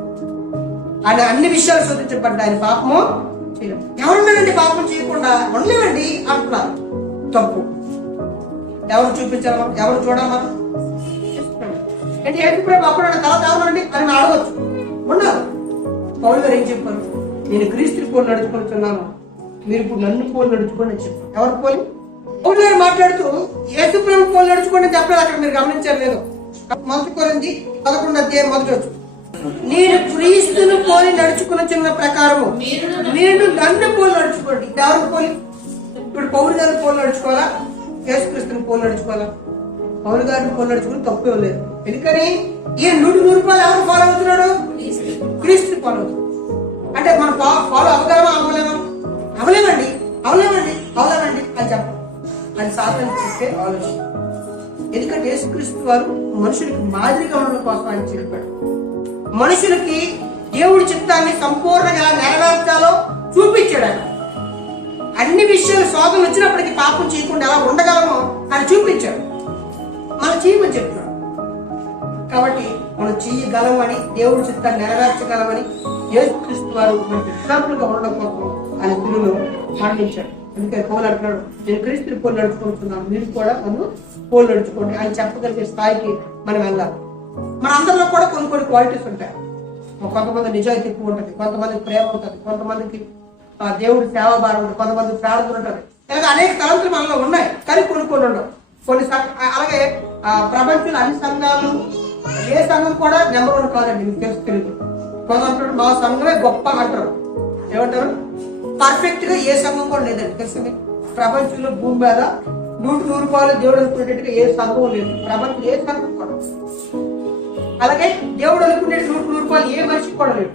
ఆయన అన్ని విషయాలు శోధించబడ్డా ఆయన పాపము చేయలేదు. ఎవరున్నారండి పాపం చేయకుండా? ఉండలేవండి అంటున్నారు. తప్పు. ఎవరు చూపించాలి? ఎవరు చూడాలి? మనం అంటే ఏసుప్రభు అప్పుడు తర్వాత ఎవరండి అని మనం అడగచ్చు. ఉన్నారు. పౌలు గారు ఏం చెప్పారు? నేను క్రీస్తు పోలు నడుచుకుంటున్నాను, మీరు ఇప్పుడు నన్ను పోలు నడుచుకోండి అని చెప్పారు. ఎవరు పోలి? పౌలు గారు మాట్లాడుతూ యేసుప్రభు పోలు నడుచుకోండి అని చెప్పలేదు. అక్కడ మీరు గమనించారు లేదు? 1 కొరింథీ 11:1 నేను క్రీస్తును పోలి నడుచుకున్న చిన్న ప్రకారము మీరు నన్ను పోలి నడుచుకోండి. ఎవరు పోలి? ఇప్పుడు పౌలు గారిని పోలి నడుచుకోవాలా, యేసుక్రీస్తుని పోలి నడుచుకోవాలా? పౌలు గారిని పోలి నడుచుకుని తప్పే లేదు. ఎందుకని ఈయన 100% ఎవరు ఫాలో అవుతున్నాడు? క్రీస్తుని ఫాలో అవుతున్నాడు. అంటే మనం ఫాలో అవ్వగలమా? అవలేమండి అని చెప్పాలి. అది సాధన చేస్తే ఆలోచన. ఎందుకంటే యేసుక్రీస్తు వారు మనుషులకి మాదిరిగా ఉండడం కోసం ఆయన చెప్పాడు. మనుషులకి దేవుడి చిత్తాన్ని సంపూర్ణంగా ఎలా నెరవేర్చాలో చూపించాడు ఆయన. అన్ని విషయాలు శోధనలు వచ్చినప్పటికీ పాపం చేయకుండా ఎలా ఉండగలమో ఆయన చూపించాడు. మనం చేయమని చెప్తున్నాడు. కాబట్టి మనం చేయగలమని, దేవుడి చిత్తాన్ని నెరవేర్చగలమని యేసుక్రీస్తు వారు మనకి ఎగ్జాంపుల్గా ఉండడం కోసం ఆయన పిలువలో మరణించాడు. అందుకే పౌలు అంటున్నాడు, నేను క్రీస్తుని పోలు నడుచుకుంటున్నాను, మీరు కూడా నన్ను పోలు నడుచుకోండి అని చెప్పగలిగే స్థాయికి మనం వెళ్ళాలి. మన అందరిలో కూడా కొన్ని క్వాలిటీస్ ఉంటాయి. కొంతమంది నిజాయితీ ఎక్కువ ఉంటుంది, కొంతమందికి ప్రేమ ఉంటుంది, కొంతమందికి దేవుడి సేవాభారం ఉంటుంది, కొంతమందికి ప్రార్థన ఉంటుంది. ఇలాగ అనేక తలంతులు మనలో ఉన్నాయి. కానీ కొన్ని ఉండవు. అలాగే ప్రపంచంలో అన్ని సంఘాలు, ఏ సంఘం కూడా నెంబర్ 1 కాదండి. మీకు తెలుసు. కొంతమంది మా సంఘమే గొప్ప అంటారు. ఏమంటారు? పర్ఫెక్ట్ గా ఏ సంఘం కూడా లేదండి. తెలుసు ప్రపంచంలో భూమి మీద 100% దేవుడు అనుకునేట్టుగా ఏ సంఘం లేదు. ప్రపంచం ఏ సంఘం కూడా. అలాగే దేవుడు అనుకునే 100% ఏ మనిషి కూడా లేదు.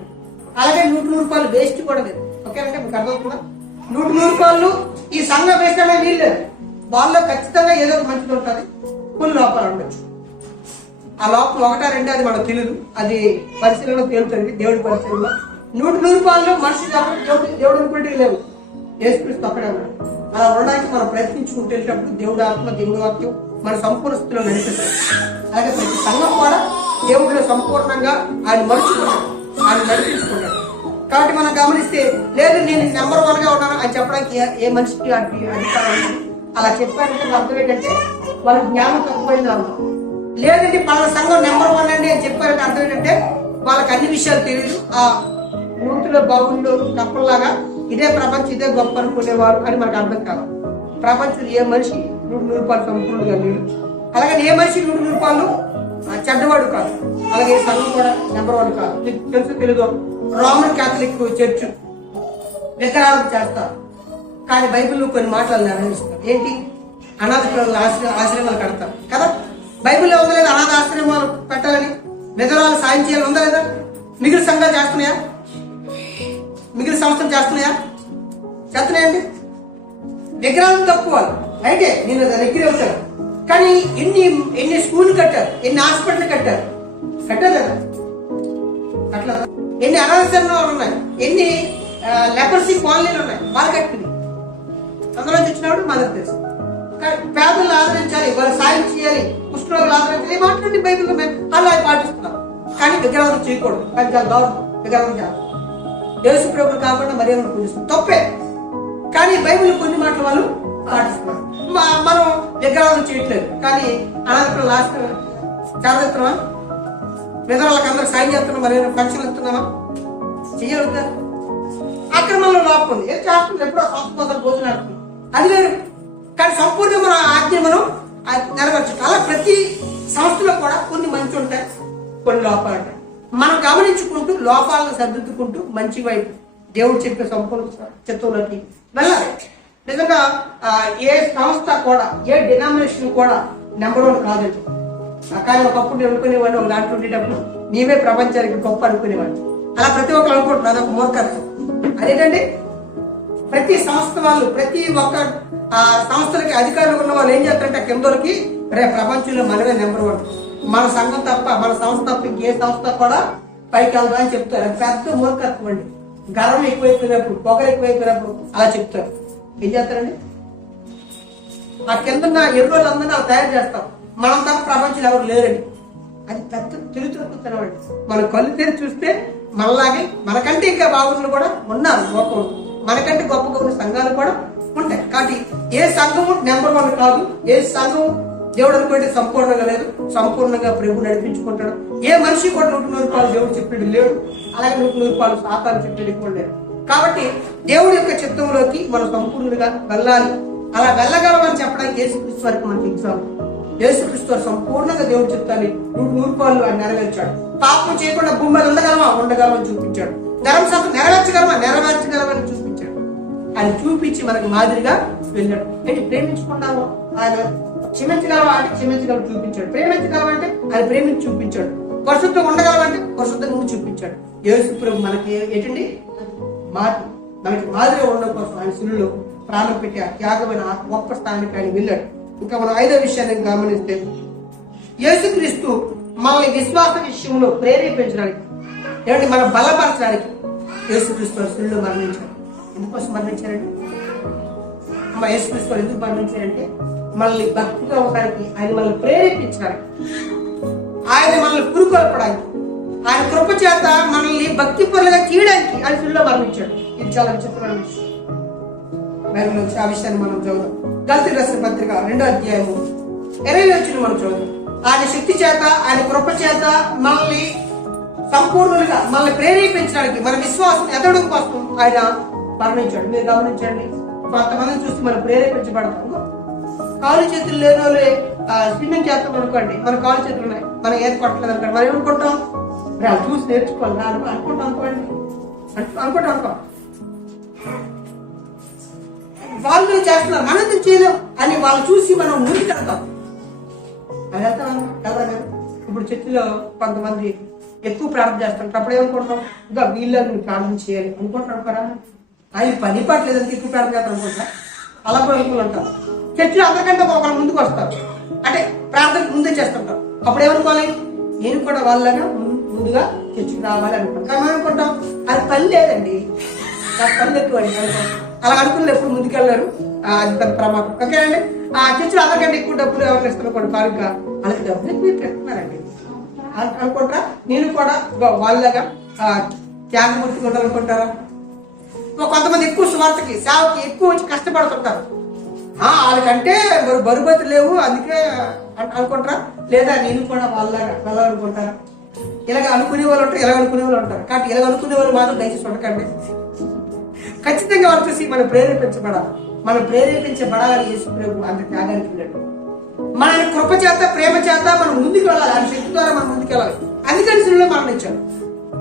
అలాగే 100% వేస్ట్ కూడా లేదు. ఓకేనంటే మీకు అర్థమవుతుందా? 100% ఈ సంఘం వేస్ట్ అనే వీలు లేదు. వాళ్ళలో ఖచ్చితంగా ఏదో ఒక మంచిది ఉంటుంది, కొన్ని లోపాలు ఉండొచ్చు. ఆ లోపల 1, 2 అది మనకు తెలియదు. అది పరిశీలనలో తేలుతుంది. దేవుడి పరిశీలనలో 100% మనిషి దేవుడు అనుకునేవి లేవు. యేసుక్రీస్తు అక్కడే ఉన్నాడు. అలా ఉండడానికి మనం ప్రయత్నించుకుంటూ వెళ్ళేటప్పుడు దేవుడి ఆత్మ, దేవుడి వాక్యం మన సంపూర్ణ స్థితిలో నడిపిస్తాడు. అలాగే ప్రతి సంఘం కూడా దేవుడిలో సంపూర్ణంగా ఆయన మరుచుకున్నాడు, ఆయన నడిపించుకున్నాడు. కాబట్టి మనం గమనిస్తే, లేదు నేను నెంబర్ 1 గా ఉన్నాను అని చెప్పడానికి ఏ మనిషికి అధికారం అలా చెప్పారంటే అర్థం ఏంటంటే వాళ్ళ జ్ఞానం తక్కువైందా. లేదంటే వాళ్ళ సంఘం నెంబర్ 1 అండి అని చెప్పారంటే అర్థం ఏంటంటే వాళ్ళకి అన్ని విషయాలు తెలియదు. ఆ నూతిలో బాగుండు కప్పల్లాగా ఇదే ప్రపంచం, ఇదే గొప్ప అనుకునేవారు అని మనకు అర్థం కాదు. ప్రపంచం ఏ మనిషి 100% సంపూర్ణంగా లేడు. అలాగే ఏ మనిషి 100% చెడ్డవాడు కాదు. అలాగే సంఘం కూడా నెంబర్ 1 కాదు. మీకు తెలుసు తెలీదు, రోమన్ క్యాథలిక్ చర్చ్ విగ్రహాలు చేస్తారు. కానీ బైబిల్లో కొన్ని మాటలు నిర్వహిస్తారు. ఏంటి? అనాథ పిల్లల ఆశ్రమాలు కడతారు కదా. బైబిల్లో ఉందా లేదా అనాథ ఆశ్రమాలు పెట్టాలని, విధవరాలు సాయం చేయాలని ఉందా లేదా? మిగిలిన సంఘాలు చేస్తున్నాయా? మిగిలిన సంస్థలు చేస్తున్నాయండి. విగ్రహాలు తక్కువ అయితే నేను దగ్గర అవుతాను. కానీ ఎన్ని స్కూల్ కట్టారు, ఎన్ని హాస్పిటల్ కట్టారు కదా. అట్లా ఎన్ని అనాథాశ్రమాలు ఉన్నాయి, ఎన్ని లెపర్సీ కాలనీలు ఉన్నాయి, వాళ్ళు కట్టింది. అందులో వచ్చినప్పుడు మనకు తెలుసు. పేదలను ఆదరించాలి, వాళ్ళు సాయం చేయాలి, కుష్ఠరోగులు ఆదరించాలి, మాట్లాడి బైబిల్ అలా పాటిస్తున్నాం. కానీ విగ్రహాలు చేయకూడదు. కానీ చాలా దారుణం విగ్రహం చేయాలి. యేసు ప్రభువు కాకుండా మరి ఏమైనా పూజిస్తాం, తప్పే. కానీ బైబిల్ కొన్ని మాటలు వాళ్ళు పాటిస్తున్నారు. మనం విగ్రహాలను చేయట్లేదు. కానీ అనాథకులు లాస్ట్ చేస్తున్నామా? విధవాళ్ళకి అందరూ సాయం చేస్తున్నాం, మరి ఏమైనా ఫంక్షన్ ఇస్తున్నామా? చెయ్యగలుగుతారు. అక్రమంలో లోపం ఉంది. ఏం చేస్తుంది? ఎప్పుడో సంస్థ భోజనం ఆడుతుంది, అది వేరు. కానీ సంపూర్ణ మన ఆజ్ఞ మనం నెరవేర్చు. అలా ప్రతి సంస్థలో కూడా కొన్ని మంచి ఉంటాయి, కొన్ని లోపాలు ఉంటాయి. మనం గమనించుకుంటూ లోపాలను సర్దిద్దుకుంటూ మంచి వైపు దేవుడు చెప్పే సంపూర్ణ చిత్తంలోకి వెళ్ళాలి. నిజంగా ఏ సంస్థ కూడా, ఏ డినామినేషన్ కూడా నెంబర్ 1 కాదండి. కానీ ఒకప్పుడు నేను అనుకునేవాడిని, ఒక దాంట్లో ఉండేటప్పుడు మేమే ప్రపంచానికి గొప్ప అనుకునేవాడిని. అలా ప్రతి ఒక్కరు అనుకుంటున్నారు, అదొక మూర్ఖత్వం. అదేంటండి, ప్రతి సంస్థ వాళ్ళు, ప్రతి ఒక్క సంస్థలకి అధికారులు ఉన్న వాళ్ళు ఏం చేస్తారంటే కిందలకి రేపు ప్రపంచంలో మనమే నెంబర్ 1, మన సంఘం తప్ప, మన సంస్థ తప్ప ఇంకే సంస్థ కూడా పైకి వెళ్దా అని చెప్తారు. అది పెద్ద మూర్ఖత్వం అండి. గర్వం ఎక్కువైపోయినప్పుడు, పొగలు ఎక్కువైపోయినప్పుడు అలా చెప్తారు. ఏం చేస్తారండి, ఆ కింద ఎరువులందరినీ అలా తయారు చేస్తాం. మనం తప్ప ప్రపంచంలో ఎవరు లేరండి. అది పెద్ద తిరుగుతున్నప్పుడు అండి. మనం కళ్ళు తెరిచి చూస్తే మనలాగే, మనకంటే ఇంకా బాగున్న కూడా ఉన్నారు లోకంలో, మనకంటే గొప్పగా ఉన్న సంఘాలు కూడా ఉంటాయి. కాబట్టి ఏ సంఘము నెంబర్ 1 కాదు, ఏ సంఘం దేవుడు అనుకుంటే సంపూర్ణంగా లేదు. సంపూర్ణంగా ప్రభు నడిపించుకుంటాడు. ఏ మనిషి కూడా 100 రూపాయలు దేవుడు చెప్పాడు లేడు, అలాగే 100 రూపాయలు సాతాను చెప్పాడు కూడా లేడు. కాబట్టి దేవుడి యొక్క చిత్తంలోకి మనం సంపూర్ణంగా వెళ్ళాలి. అలా వెళ్ళగలమని చెప్పడానికి యేసుక్రీస్తు వారికి మనకి ఎగ్జాంపుల్. యేసుక్రీస్తు వారు సంపూర్ణంగా దేవుడి చిత్తాన్ని 100 రూపాయలు ఆయన నెరవేర్చాడు. పాపం చేయకుండా భూమిలో ఉండగలమని చూపించాడు. ధర్మశాస్త్రం నెరవేర్చగలమని చూపించాడు. ఆయన చూపించి మనకు మాదిరిగా వెళ్ళాడు. అంటే ప్రేమించుకున్నాము, ఆయన క్షమించగలవా అంటే క్షమించగలవు చూపించాడు. ప్రేమించగలవంటే ఆయన ప్రేమించి చూపించాడు. పరిశుద్ధంగా ఉండగలవంటే పరిశుద్ధంగా చూపించాడు. యేసు ప్రభు మనకి ఏంటండి, మనకి మాదిరిగా ఉండడం కోసం ఆయన శిలువలో ప్రాణం పెట్టి ఆ త్యాగమైన గొప్ప స్థానానికి ఆయన వెళ్ళాడు. ఇంకా మనం 5వ విషయాన్ని గమనిస్తే, యేసుక్రీస్తు మనల్ని విశ్వాస విషయంలో ప్రేరేపించడానికి, ఏమంటే మనం బలపరచడానికి యేసుక్రీస్తు శిలువలో మరణించాడు. ఎందుకోసం మరణించారండి? యేసుక్రీస్తు ఎందుకు మరణించారంటే మనల్ని భక్తిగా ఉండడానికి, ఆయన మనల్ని ప్రేరేపించడానికి, ఆయన మనల్ని పురుకొల్పడానికి, ఆయన కృప చేత మనల్ని భక్తి పరులుగా చేయడానికి ఆయన శిలువలో మరణించాడు. ఇది చాలా విచిత్రమైన విషయం. బైబిల్ నుంచి ఆ విషయాన్ని మనం చదువుదాం. గలతీయులకు రాసిన పత్రిక 2వ అధ్యాయము 20వ వచనం మనం చదువుదాం. ఆయన శక్తి చేత, ఆయన కృప చేత మనల్ని సంపూర్ణులుగా, మనల్ని ప్రేరేపించడానికి, మన విశ్వాసం ఎదగడం కోసం ఆయన మరణించాడు. మీరు గమనించండి, కొంతమందిని చూసి మనం ప్రేరేపించబడతాము. కాలు చేతులు లేని వాళ్ళే స్విమ్మింగ్ చేస్తాం అనుకోండి, మన కాలు చేతులు ఉన్నాయి, మనం ఏది కొట్టలేదు అనుకోండి, మనం ఏమనుకుంటాం, చూసి నేర్చుకోవాలి అనుకుంటాం అనుకో వాళ్ళు చేస్తున్నారు, మనం చేయలేం అని వాళ్ళు చూసి మనం ముందుకు వెళ్తాం. అది వెళ్తాం కదా. ఇప్పుడు చర్చిలో కొంతమంది ఎక్కువ ప్రార్థన చేస్తుంటారు. అప్పుడు ఏమనుకుంటాం, ఇంకా వీళ్ళని ప్రార్థన చేయాలి అనుకుంటారు కదా. ఆయన పని పట్టలేదంటే ఎక్కువ ప్రార్థన చేస్తారు అనుకుంటా, అలా కూడా అనుకుంటారు. చర్చిలో అందరికంటే ఒకరు ముందుకు వస్తారు, అంటే ప్రార్థన ముందే చేస్తుంటారు. అప్పుడు ఏమనుకోవాలి, నేను కూడా వాళ్ళగా ముందుగా చర్చికి రావాలి అనుకుంటాం. కానీ మనం అనుకుంటాం అది పని లేదండి, నాకు పని ఎక్కువ అండి అనుకుంటాం. అలా అనుకున్న ఎప్పుడు ముందుకెళ్ళారు, అది పెద్ద ప్రమాదం. ఓకే అండి. ఆ చర్చిలో అందరికంటే ఎక్కువ డబ్బులు ఎవరు ఇస్తున్నారు కానుక, వాళ్ళకి డబ్బులు ఎక్కువ పెడుతున్నారండి అనుకుంటారా? నేను కూడా వాళ్ళగా త్యాగమూర్తిగా ఉండాలనుకుంటారా? కొంతమంది ఎక్కువ స్వార్థకి, సేవకి ఎక్కువ వచ్చి కష్టపడుతుంటారు. వాళ్ళకంటే బరుబతి లేవు అందుకే అనుకుంటారా? లేదా నేను కూడా వాళ్ళగా వెళ్ళాలనుకుంటారా? ఇలాగ అనుకునే వాళ్ళు ఉంటారు, ఇలా అనుకునే వాళ్ళు ఉంటారు. కాబట్టి ఇలా అనుకునే వాళ్ళు మాత్రం దయచేసి ఉండకండి. ఖచ్చితంగా వాళ్ళు చూసి మనం ప్రేరేపించబడాలి. మనం ప్రేరేపించబడాలని యేసు ప్రభు అంత త్యాగానికి వెళ్ళాడు. మన కృప చేత, ప్రేమ చేత మనం ముందుకు వెళ్ళాలి. ఆయన శక్తి ద్వారా మనం ముందుకు వెళ్ళాలి. అందుకని శిలువలో మరణించాడు,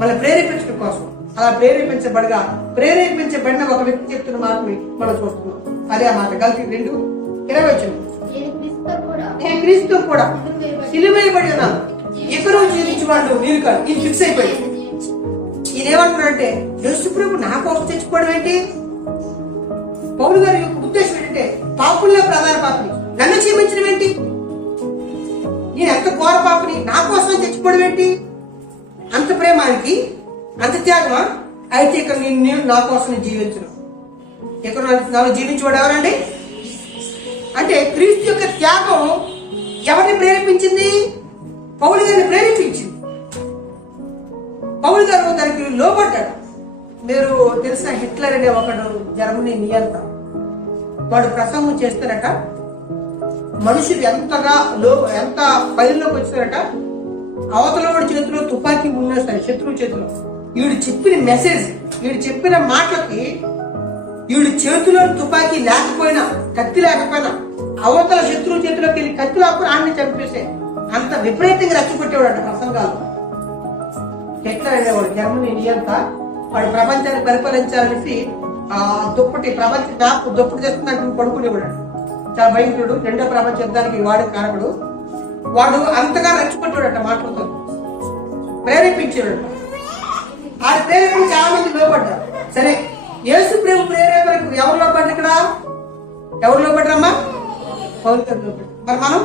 మనం ప్రేరేపించడం కోసం. అలా ప్రేరేపించబడిన ఒక వ్యక్తి చెప్తున్న మాటని మనం చూస్తున్నాం. అదే ఆ మాట గలతీ 2:20. నేను క్రీస్తు కూడా సిలువేయబడి ఉన్నాను, ఎక్కడో జీవించేవాడు నేను కాదు. ఇది ఫిక్స్ అయిపోయింది. ఈయన ఏమంటున్నాడంటే, యేసు ప్రభు నా కోసం చచ్చిపోవడం ఏంటి? పౌలు గారి యొక్క ఉద్దేశం ఏంటంటే, పాపుల్లో ప్రధాన పాపిని నన్ను క్షమించడం ఏంటి? నేను ఎంత ఘోర పాపిని, నా కోసం చచ్చిపోవడం ఏంటి? అంత ప్రేమానికి అంత త్యాగమా? అయితే ఇక్కడ నేను నా కోసం జీవించను. ఇక్కడ నాలో జీవించేవాడు ఎవరండి? అంటే క్రీస్తు యొక్క త్యాగం ఎవరిని ప్రేరేపించింది? పౌలు గారిని ప్రేరేపించింది. పౌలు గారు దానికి లోబడ్డాడు. మీరు తెలిసిన హిట్లర్ అనే ఒకడు జర్మనీ నియంత, వాడు ప్రసంగం చేస్తారట, మనుషులు ఎంత పైలోకి వచ్చారట, అవతలవాడి చేతిలో తుపాకీ ఉన్నా సరే, శత్రువు చేతిలో, వీడు చెప్పిన మెసేజ్, వీడు చెప్పిన మాటలకి, వీడి చేతిలో తుపాకీ లేకపోయినా, కత్తి లేకపోయినా, అవతల శత్రువు చేతిలోకి వెళ్ళి కత్తి లేకపోయినా ఆడిని చంపేసే అంత విపరీతంగా రెచ్చగొట్టేవాడు ప్రసంగాలు. హిట్లర్ అనేవాడు జర్మనీ నియంత. వాడు ప్రపంచాన్ని పరిపాలించాలనేసి ఆ దుప్పటి ప్రపంచ మ్యాప్ దుప్పటి చేస్తున్నట్టు పడుకునేవాడు. చాలా భయంకరుడు. రెండో ప్రపంచ యుద్ధానికి వాడు కారకుడు. వాడు అంతగా రెచ్చిపట్టాడట, మాటలతో ప్రేరేపించాడు. ఆ ప్రేరేపణ చాలా మంది లోపడ్డారు. సరే, యేసు ప్రభు ప్రేరేపణకు ఎవరు లోపడ్డారు? ఇక్కడ ఎవరు లోపడ్డారమ్మా? పౌలు గారు లోపడ్డారు. మరి మనం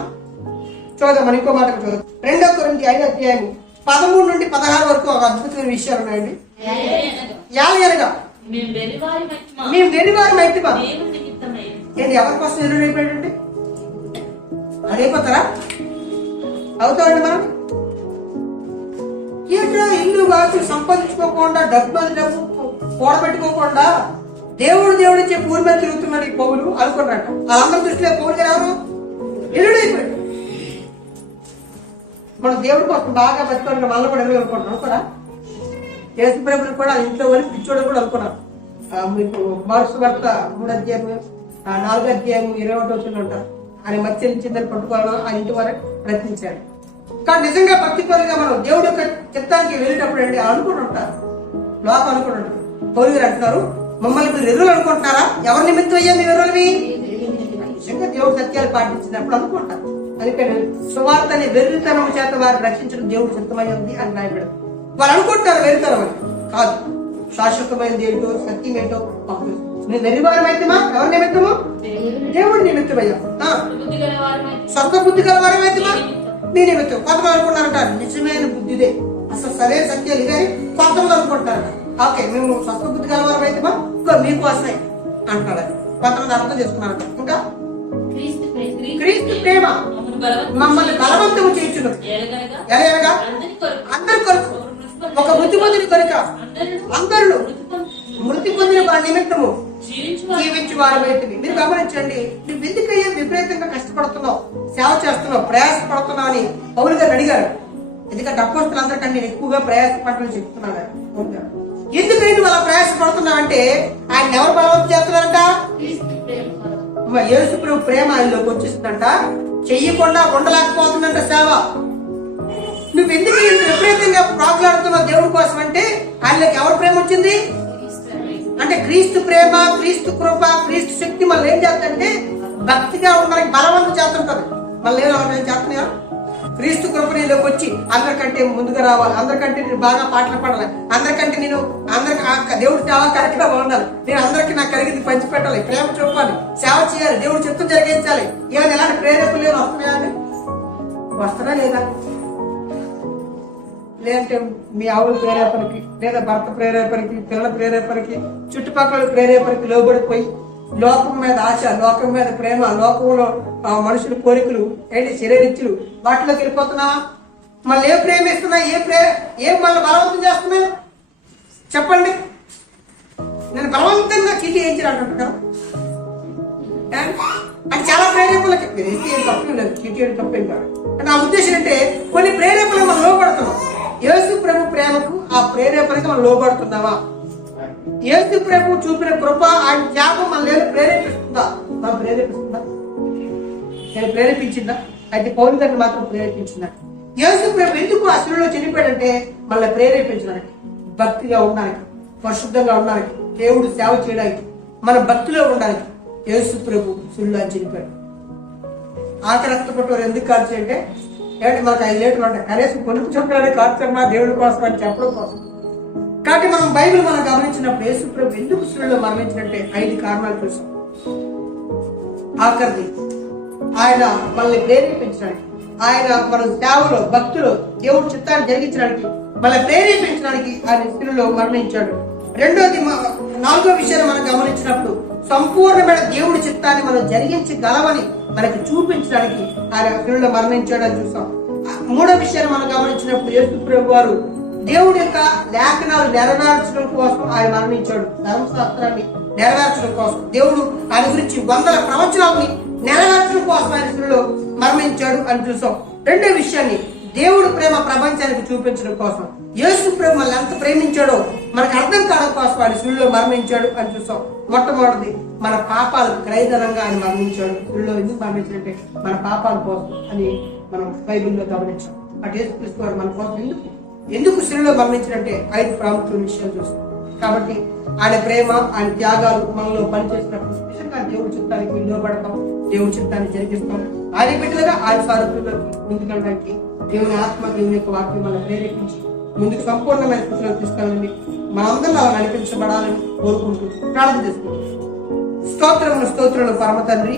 చూద్దాం, మనం ఇంకో మాట చూద్దాం. 2 కొరింథీ 5వ అధ్యాయం 13 నుండి 16 వరకు ఒక అద్భుతమైన విషయాలు ఉన్నాయండి. యాలయనగా మేము వెలివారి మైతిమా. ఏంటి, ఎవరి కోసం ఎదురు అయిపోయాడండి? అదైపోతారా? అవుతామండి మనం. ఏంటో ఇల్లు వాసి సంపాదించుకోకుండా డబ్బు కూడబెట్టుకోకుండా దేవుడు చెప్పి ఊరి మీద తిరుగుతున్నాడు ఈ పౌలు అనుకున్నట్ట. వాళ్ళందరి దృష్టిలో పౌలు గారు ఎవరు? ఎదుడైపోయాడు. మనం దేవుడి కోసం బాగా బతుకోవడానికి మళ్ళీ కూడా ఎదురు అనుకుంటున్నాం కూడా. యేసు ప్రభుని కూడా ఇంట్లో వాళ్ళు పిచ్చోడు కూడా అనుకున్నారు. మీకు మార్క్స్ వార్త 3వ అధ్యాయం 4వ అధ్యాయం 21వ వచనంలో ఉంటారు. ఆయన మత్స్యలించిందని పట్టుకోవాలని ఆ ఇంటి వారు ప్రయత్నించాడు. కానీ నిజంగా భక్తిపరులుగా మనం దేవుడి యొక్క చిత్తానికి వెళ్ళేటప్పుడు అండి అనుకుని ఉంటారు, లోకం అనుకుని ఉంటారు. పౌలు గారు అంటున్నారు, మమ్మల్ని మీరు ఎరువులు అనుకుంటున్నారా? ఎవరి నిమిత్తం అయ్యా మీ ఎరువులవి? నిజంగా దేవుడు సత్యాలు పాటించినప్పుడు అనుకుంటారు. అందుకని సువార్తని వెర్రితనం చేత వారు రక్షించడం దేవుడు చిత్తమై ఉంది అని రాయబడదు. వాళ్ళు అనుకుంటారు వెర్రితనం అని. కాదు, శాశ్వతమైనది ఏంటో సత్యం ఏంటో నేను వెర్రివారం అయితేమా ఎవరి నిమిత్తమో? దేవుడి నిమిత్తమయ్యా. స్వస్థ బుద్ధి గల వారం అయితేమా మీ నిమిత్తం. కొంతమంది అనుకుంటారంటారు నిజమైన బుద్ధిదే, అసలు సరైన సత్యాలు ఇదే కొంతమంది అనుకుంటారు. ఓకే, మేము స్వస్థ బుద్ధి గల వారం అయితేమా మీకోసమే అంటాడు. కొంతమంది అర్థం చేసుకున్నారంట. ఇంకా క్రీస్తు ప్రేమ మమ్మల్ని బలవంతము చేయించును. ఎలాగనగా అందరి కొరకు, ఒక మృతి పొందిన కొరక అందరూ మృతి పొందిన వారి నిమిత్తము జీవించి వారమైతే. మీరు గమనించండి, నువ్వు ఎందుకయ్యా విపరీతంగా కష్టపడుతున్నావు, సేవ చేస్తున్నావు, ప్రయాసపడుతున్నావు అని పౌలు గారు అడిగారు. ఎందుకంటే అపోస్తలులందరికంటే నేను ఎక్కువగా ప్రయాసపడమని చెప్తున్నాను. ఎందుకని నువ్వు అలా ప్రయాసపడుతున్నావు అంటే ఆయన ఎవరు బలవంతం చేస్తున్నారంట? యేసు ప్రభు ప్రేమ ఆయనలోకి వచ్చేసిందంట. చెయ్యకుండా ఉండలేకపోతుందంట సేవ. నువ్వు ఎందుకు విపరీతంగా ప్రాకులాడుతున్నావు దేవుడి కోసం అంటే ఆయనలోకి ఎవరి ప్రేమ వచ్చింది అంటే క్రీస్తు ప్రేమ, క్రీస్తు కృప, క్రీస్తు శక్తి మళ్ళీ ఏం చేస్తుందంటే భక్తిగా మనకి బలవంతం చేస్తుంటది. మళ్ళీ ఏం చేస్తున్నాయా? క్రీస్తు కృప నీలోకి వచ్చి అందరికంటే ముందుగా రావాలి, అందరికంటే నేను బాగా పాటలు పాడాలి, అందరికంటే నేను దేవుడి సేవ కార్యక్రమం ఉండాలి, నేను అందరికి నాకు కలిగింది పంచిపెట్టాలి, ప్రేమ చూపాలి, సేవ చేయాలి, దేవుడి చిత్తం జరిగించాలి. ఏమైనా ఎలాంటి ప్రేరేపణలు ఏమి వస్తున్నాయా అండి? వస్తున్నా లేదా? లేదంటే మీ ఆవుల ప్రేరేపణకి, లేదా భర్త ప్రేరేపణకి, పిల్లల ప్రేరేపణకి, చుట్టుపక్కల ప్రేరేపణకి లోబడిపోయి లోకం మీద ఆశ, లోకం మీద ప్రేమ, లోకంలో మనుషుల కోరికలు ఏంటి శరీరిచ్చులు వాటిలోకి వెళ్ళిపోతున్నా. మళ్ళీ ఏ ప్రేమిస్తున్నా, ఏం మళ్ళీ బలవంతం చేస్తున్నా చెప్పండి. నేను బలవంతంగా చీటీ వేయించాలంటున్నాను అంటే చాలా ప్రేరేపణలకి ఏం తప్పేం లేదు, చీటీ అని తప్పేం కాదు. నా ఉద్దేశం అంటే కొన్ని ప్రేరేపణలు మనం లోపడుతున్నాం. యేసు ప్రభు ప్రేమకు ఆ ప్రేరేపణకి మనం లోబడుతున్నావా? యేసు ప్రభు చూపిన కృప ఆయన త్యాగం మనల్ని ప్రేరేపిస్తుందా? మనం ప్రేరేపిస్తుందా? నేను ప్రేరేపించిందా? అయితే పౌలు గారిని మాత్రం ప్రేరేపించిందా? యేసు ప్రభు ఎందుకు ఆ శిలువలో చనిపోయాడంటే మనల్ని ప్రేరేపించడానికి, భక్తిగా ఉండడానికి, పరిశుద్ధంగా ఉండడానికి, దేవుడు సేవ చేయడానికి, మన భక్తిలో ఉండడానికి యేసు ప్రభు శిలువలో చనిపోయాడు. ఆఖరి రక్తపట్టు ఎందుకు కార్చి అంటే ఏమంటే మనకు 5 లీటర్లు ఉంటాయి, కనీసం కొనుక్కు చెప్పడానికి కార్చమ్మా దేవుడి కోసం అని చెప్పడం కోసం. కాబట్టి మనం బైబిల్ మనం గమనించినప్పుడు యేసు ప్రభు ఎందుకు శిలువలో మరణించినట్టే 5 కారణాలు చూసాం. ఆఖరిది ఆయన మనల్ని ప్రేరేపించడానికి, ఆయన మన సేవలో భక్తులు దేవుడి చిత్తాన్ని జరిగించడానికి, మనల్ని ప్రేరేపించడానికి ఆయన శిలువలో మరణించాడు. రెండోది 4వ విషయాన్ని మనం గమనించినప్పుడు సంపూర్ణమైన దేవుడి చిత్తాన్ని మనం జరిగించగలమని మనకి చూపించడానికి ఆయన శిలువలో మరణించాడని చూసాం. 3వ విషయాన్ని మనం గమనించినప్పుడు యేసు ప్రభు వారు దేవుడి యొక్క లేఖనాలు నెరవేర్చడం కోసం ఆయన మరణించాడు. ధర్మశాస్త్రాన్ని నెరవేర్చడం కోసం, దేవుడు ఆయన గురించి 100 ప్రవచనాలని నెరవేర్చడం కోసం ఆయన శిలువలో మరణించాడు అని చూసాం. రెండో విషయాన్ని దేవుడు ప్రేమ ప్రపంచానికి చూపించడం కోసం, యేసు ప్రభు మనల్ని ఎంత ప్రేమించాడో మనకు అర్థం కావడం కోసం ఆయన శిలువలో మరణించాడు అని చూసాం. మొట్టమొదటిది మన పాపాలకు క్రయధనంగా ఆయన మరణించాడు. శిలువలో ఎందుకు మరణించాడంటే మన పాపాల కోసం అని మనం బైబిల్లో గమనించాం. అటు యేసు క్రీస్తు వారు మన కోసం ఎందుకు శిలువలో మరణించినట్టే 5 ప్రాముఖ్యమైన విషయాలు చూస్తాం. కాబట్టి ఆయన ప్రేమ, ఆయన త్యాగాలు మనలో పనిచేసినప్పుడు నిజంగా దేవుడి చిత్తానికి లోబడతాం, దేవుడి చిత్తాన్ని జరిగిస్తాం. ఆయన బిడ్డలుగా ఆయన సారథ్యంలోకి ముందుకెళ్ళడానికి దేవుని ఆత్మ, దేవుని యొక్క వాక్యం మనం ప్రేరేపించి ముందుకు సంపూర్ణమైన స్థితిలో తీసుకెళ్ళండి. మనందరం అలా నడిపించబడాలని కోరుకుంటూ ప్రార్థన చేసుకుంటాం. స్తోత్రములు పరమ తండ్రి,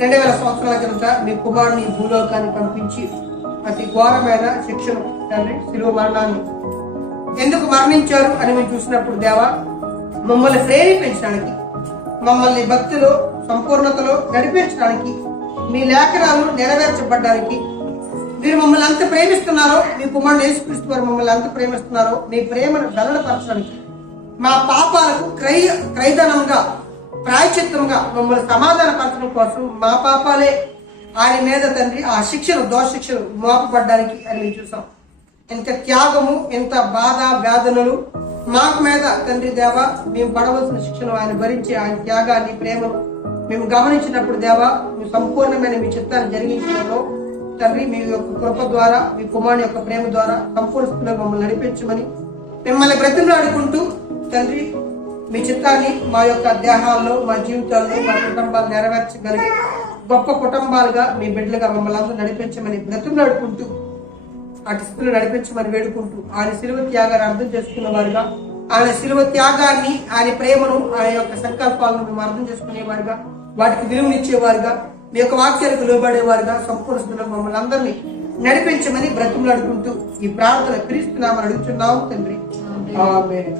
2000 సంవత్సరాల కిందట మీ కుమారుని భూలోకాన్ని పంపించి అతి ఘోరమైన శిక్షను తండ్రి, శిలువ మరణాన్ని ఎందుకు మరణించారు అని మేము చూసినప్పుడు దేవా, మమ్మల్ని ప్రేరేపించడానికి, మమ్మల్ని భక్తిలో సంపూర్ణతలో నడిపించడానికి, మీ లేఖనాలు నెరవేర్చబడ్డానికి, మీరు మమ్మల్ని అంత ప్రేమిస్తున్నారో, మీ కుమారుడు యేసుక్రీస్తు వారు మమ్మల్ని అంత ప్రేమిస్తున్నారో, మీ ప్రేమను వెల్లడపరచడానికి, మా పాపాలకు క్రైదనంగా ప్రాయచిత్తంగా మమ్మల్ని సమాధానపరచడం కోసం మా పాపాలే ఆయన మీద తండ్రి ఆ శిక్షను, దోష శిక్షను మోపబడ్డానికి అని మేము చూసాం. ఎంత త్యాగము, ఎంత బాధ వేదనలు మాకు మీద తండ్రి దేవ, మేము పడవలసిన శిక్షను ఆయన భరించి ఆయన త్యాగాన్ని, ప్రేమను మేము గమనించినప్పుడు దేవా, మీ సంపూర్ణమైన మీ చిత్తాన్ని జరిగించడంలో తండ్రి మీ యొక్క కృప ద్వారా, మీ కుమారుని యొక్క ప్రేమ ద్వారా సంపూర్ణ స్థితిలో మమ్మల్ని నడిపించమని మిమ్మల్ని బ్రతిమలాడుకుంటూ తండ్రి, మీ చిత్తాన్ని మా యొక్క దేహాల్లో, మా జీవితాల్లో, మా కుటుంబాలు నెరవేర్చగలిగే గొప్ప కుటుంబాలుగా, మీ బిడ్డలుగా మమ్మల్ని అందరూ నడిపించమని బ్రతిమలాడుకుంటూ అటు స్థితిలో నడిపించమని వేడుకుంటూ, ఆయన శిలువ త్యాగాన్ని అర్థం చేసుకున్న వారుగా, ఆయన శిలువ త్యాగాన్ని, ఆయన ప్రేమను, ఆయన యొక్క సంకల్పాలను మేము అర్థం చేసుకునేవారుగా, వాటికి విలువనిచ్చేవారుగా, మీ యొక్క వాక్యాలకు లోబడేవారుగా సంపూర్ణ స్థితిలో మమ్మల్ని అందరినీ నడిపించమని బ్రతిమలాడుకుంటూ ఈ ప్రార్థన క్రీస్తు నామమున అడుగుచున్నాము తండ్రి. ఆమేన్.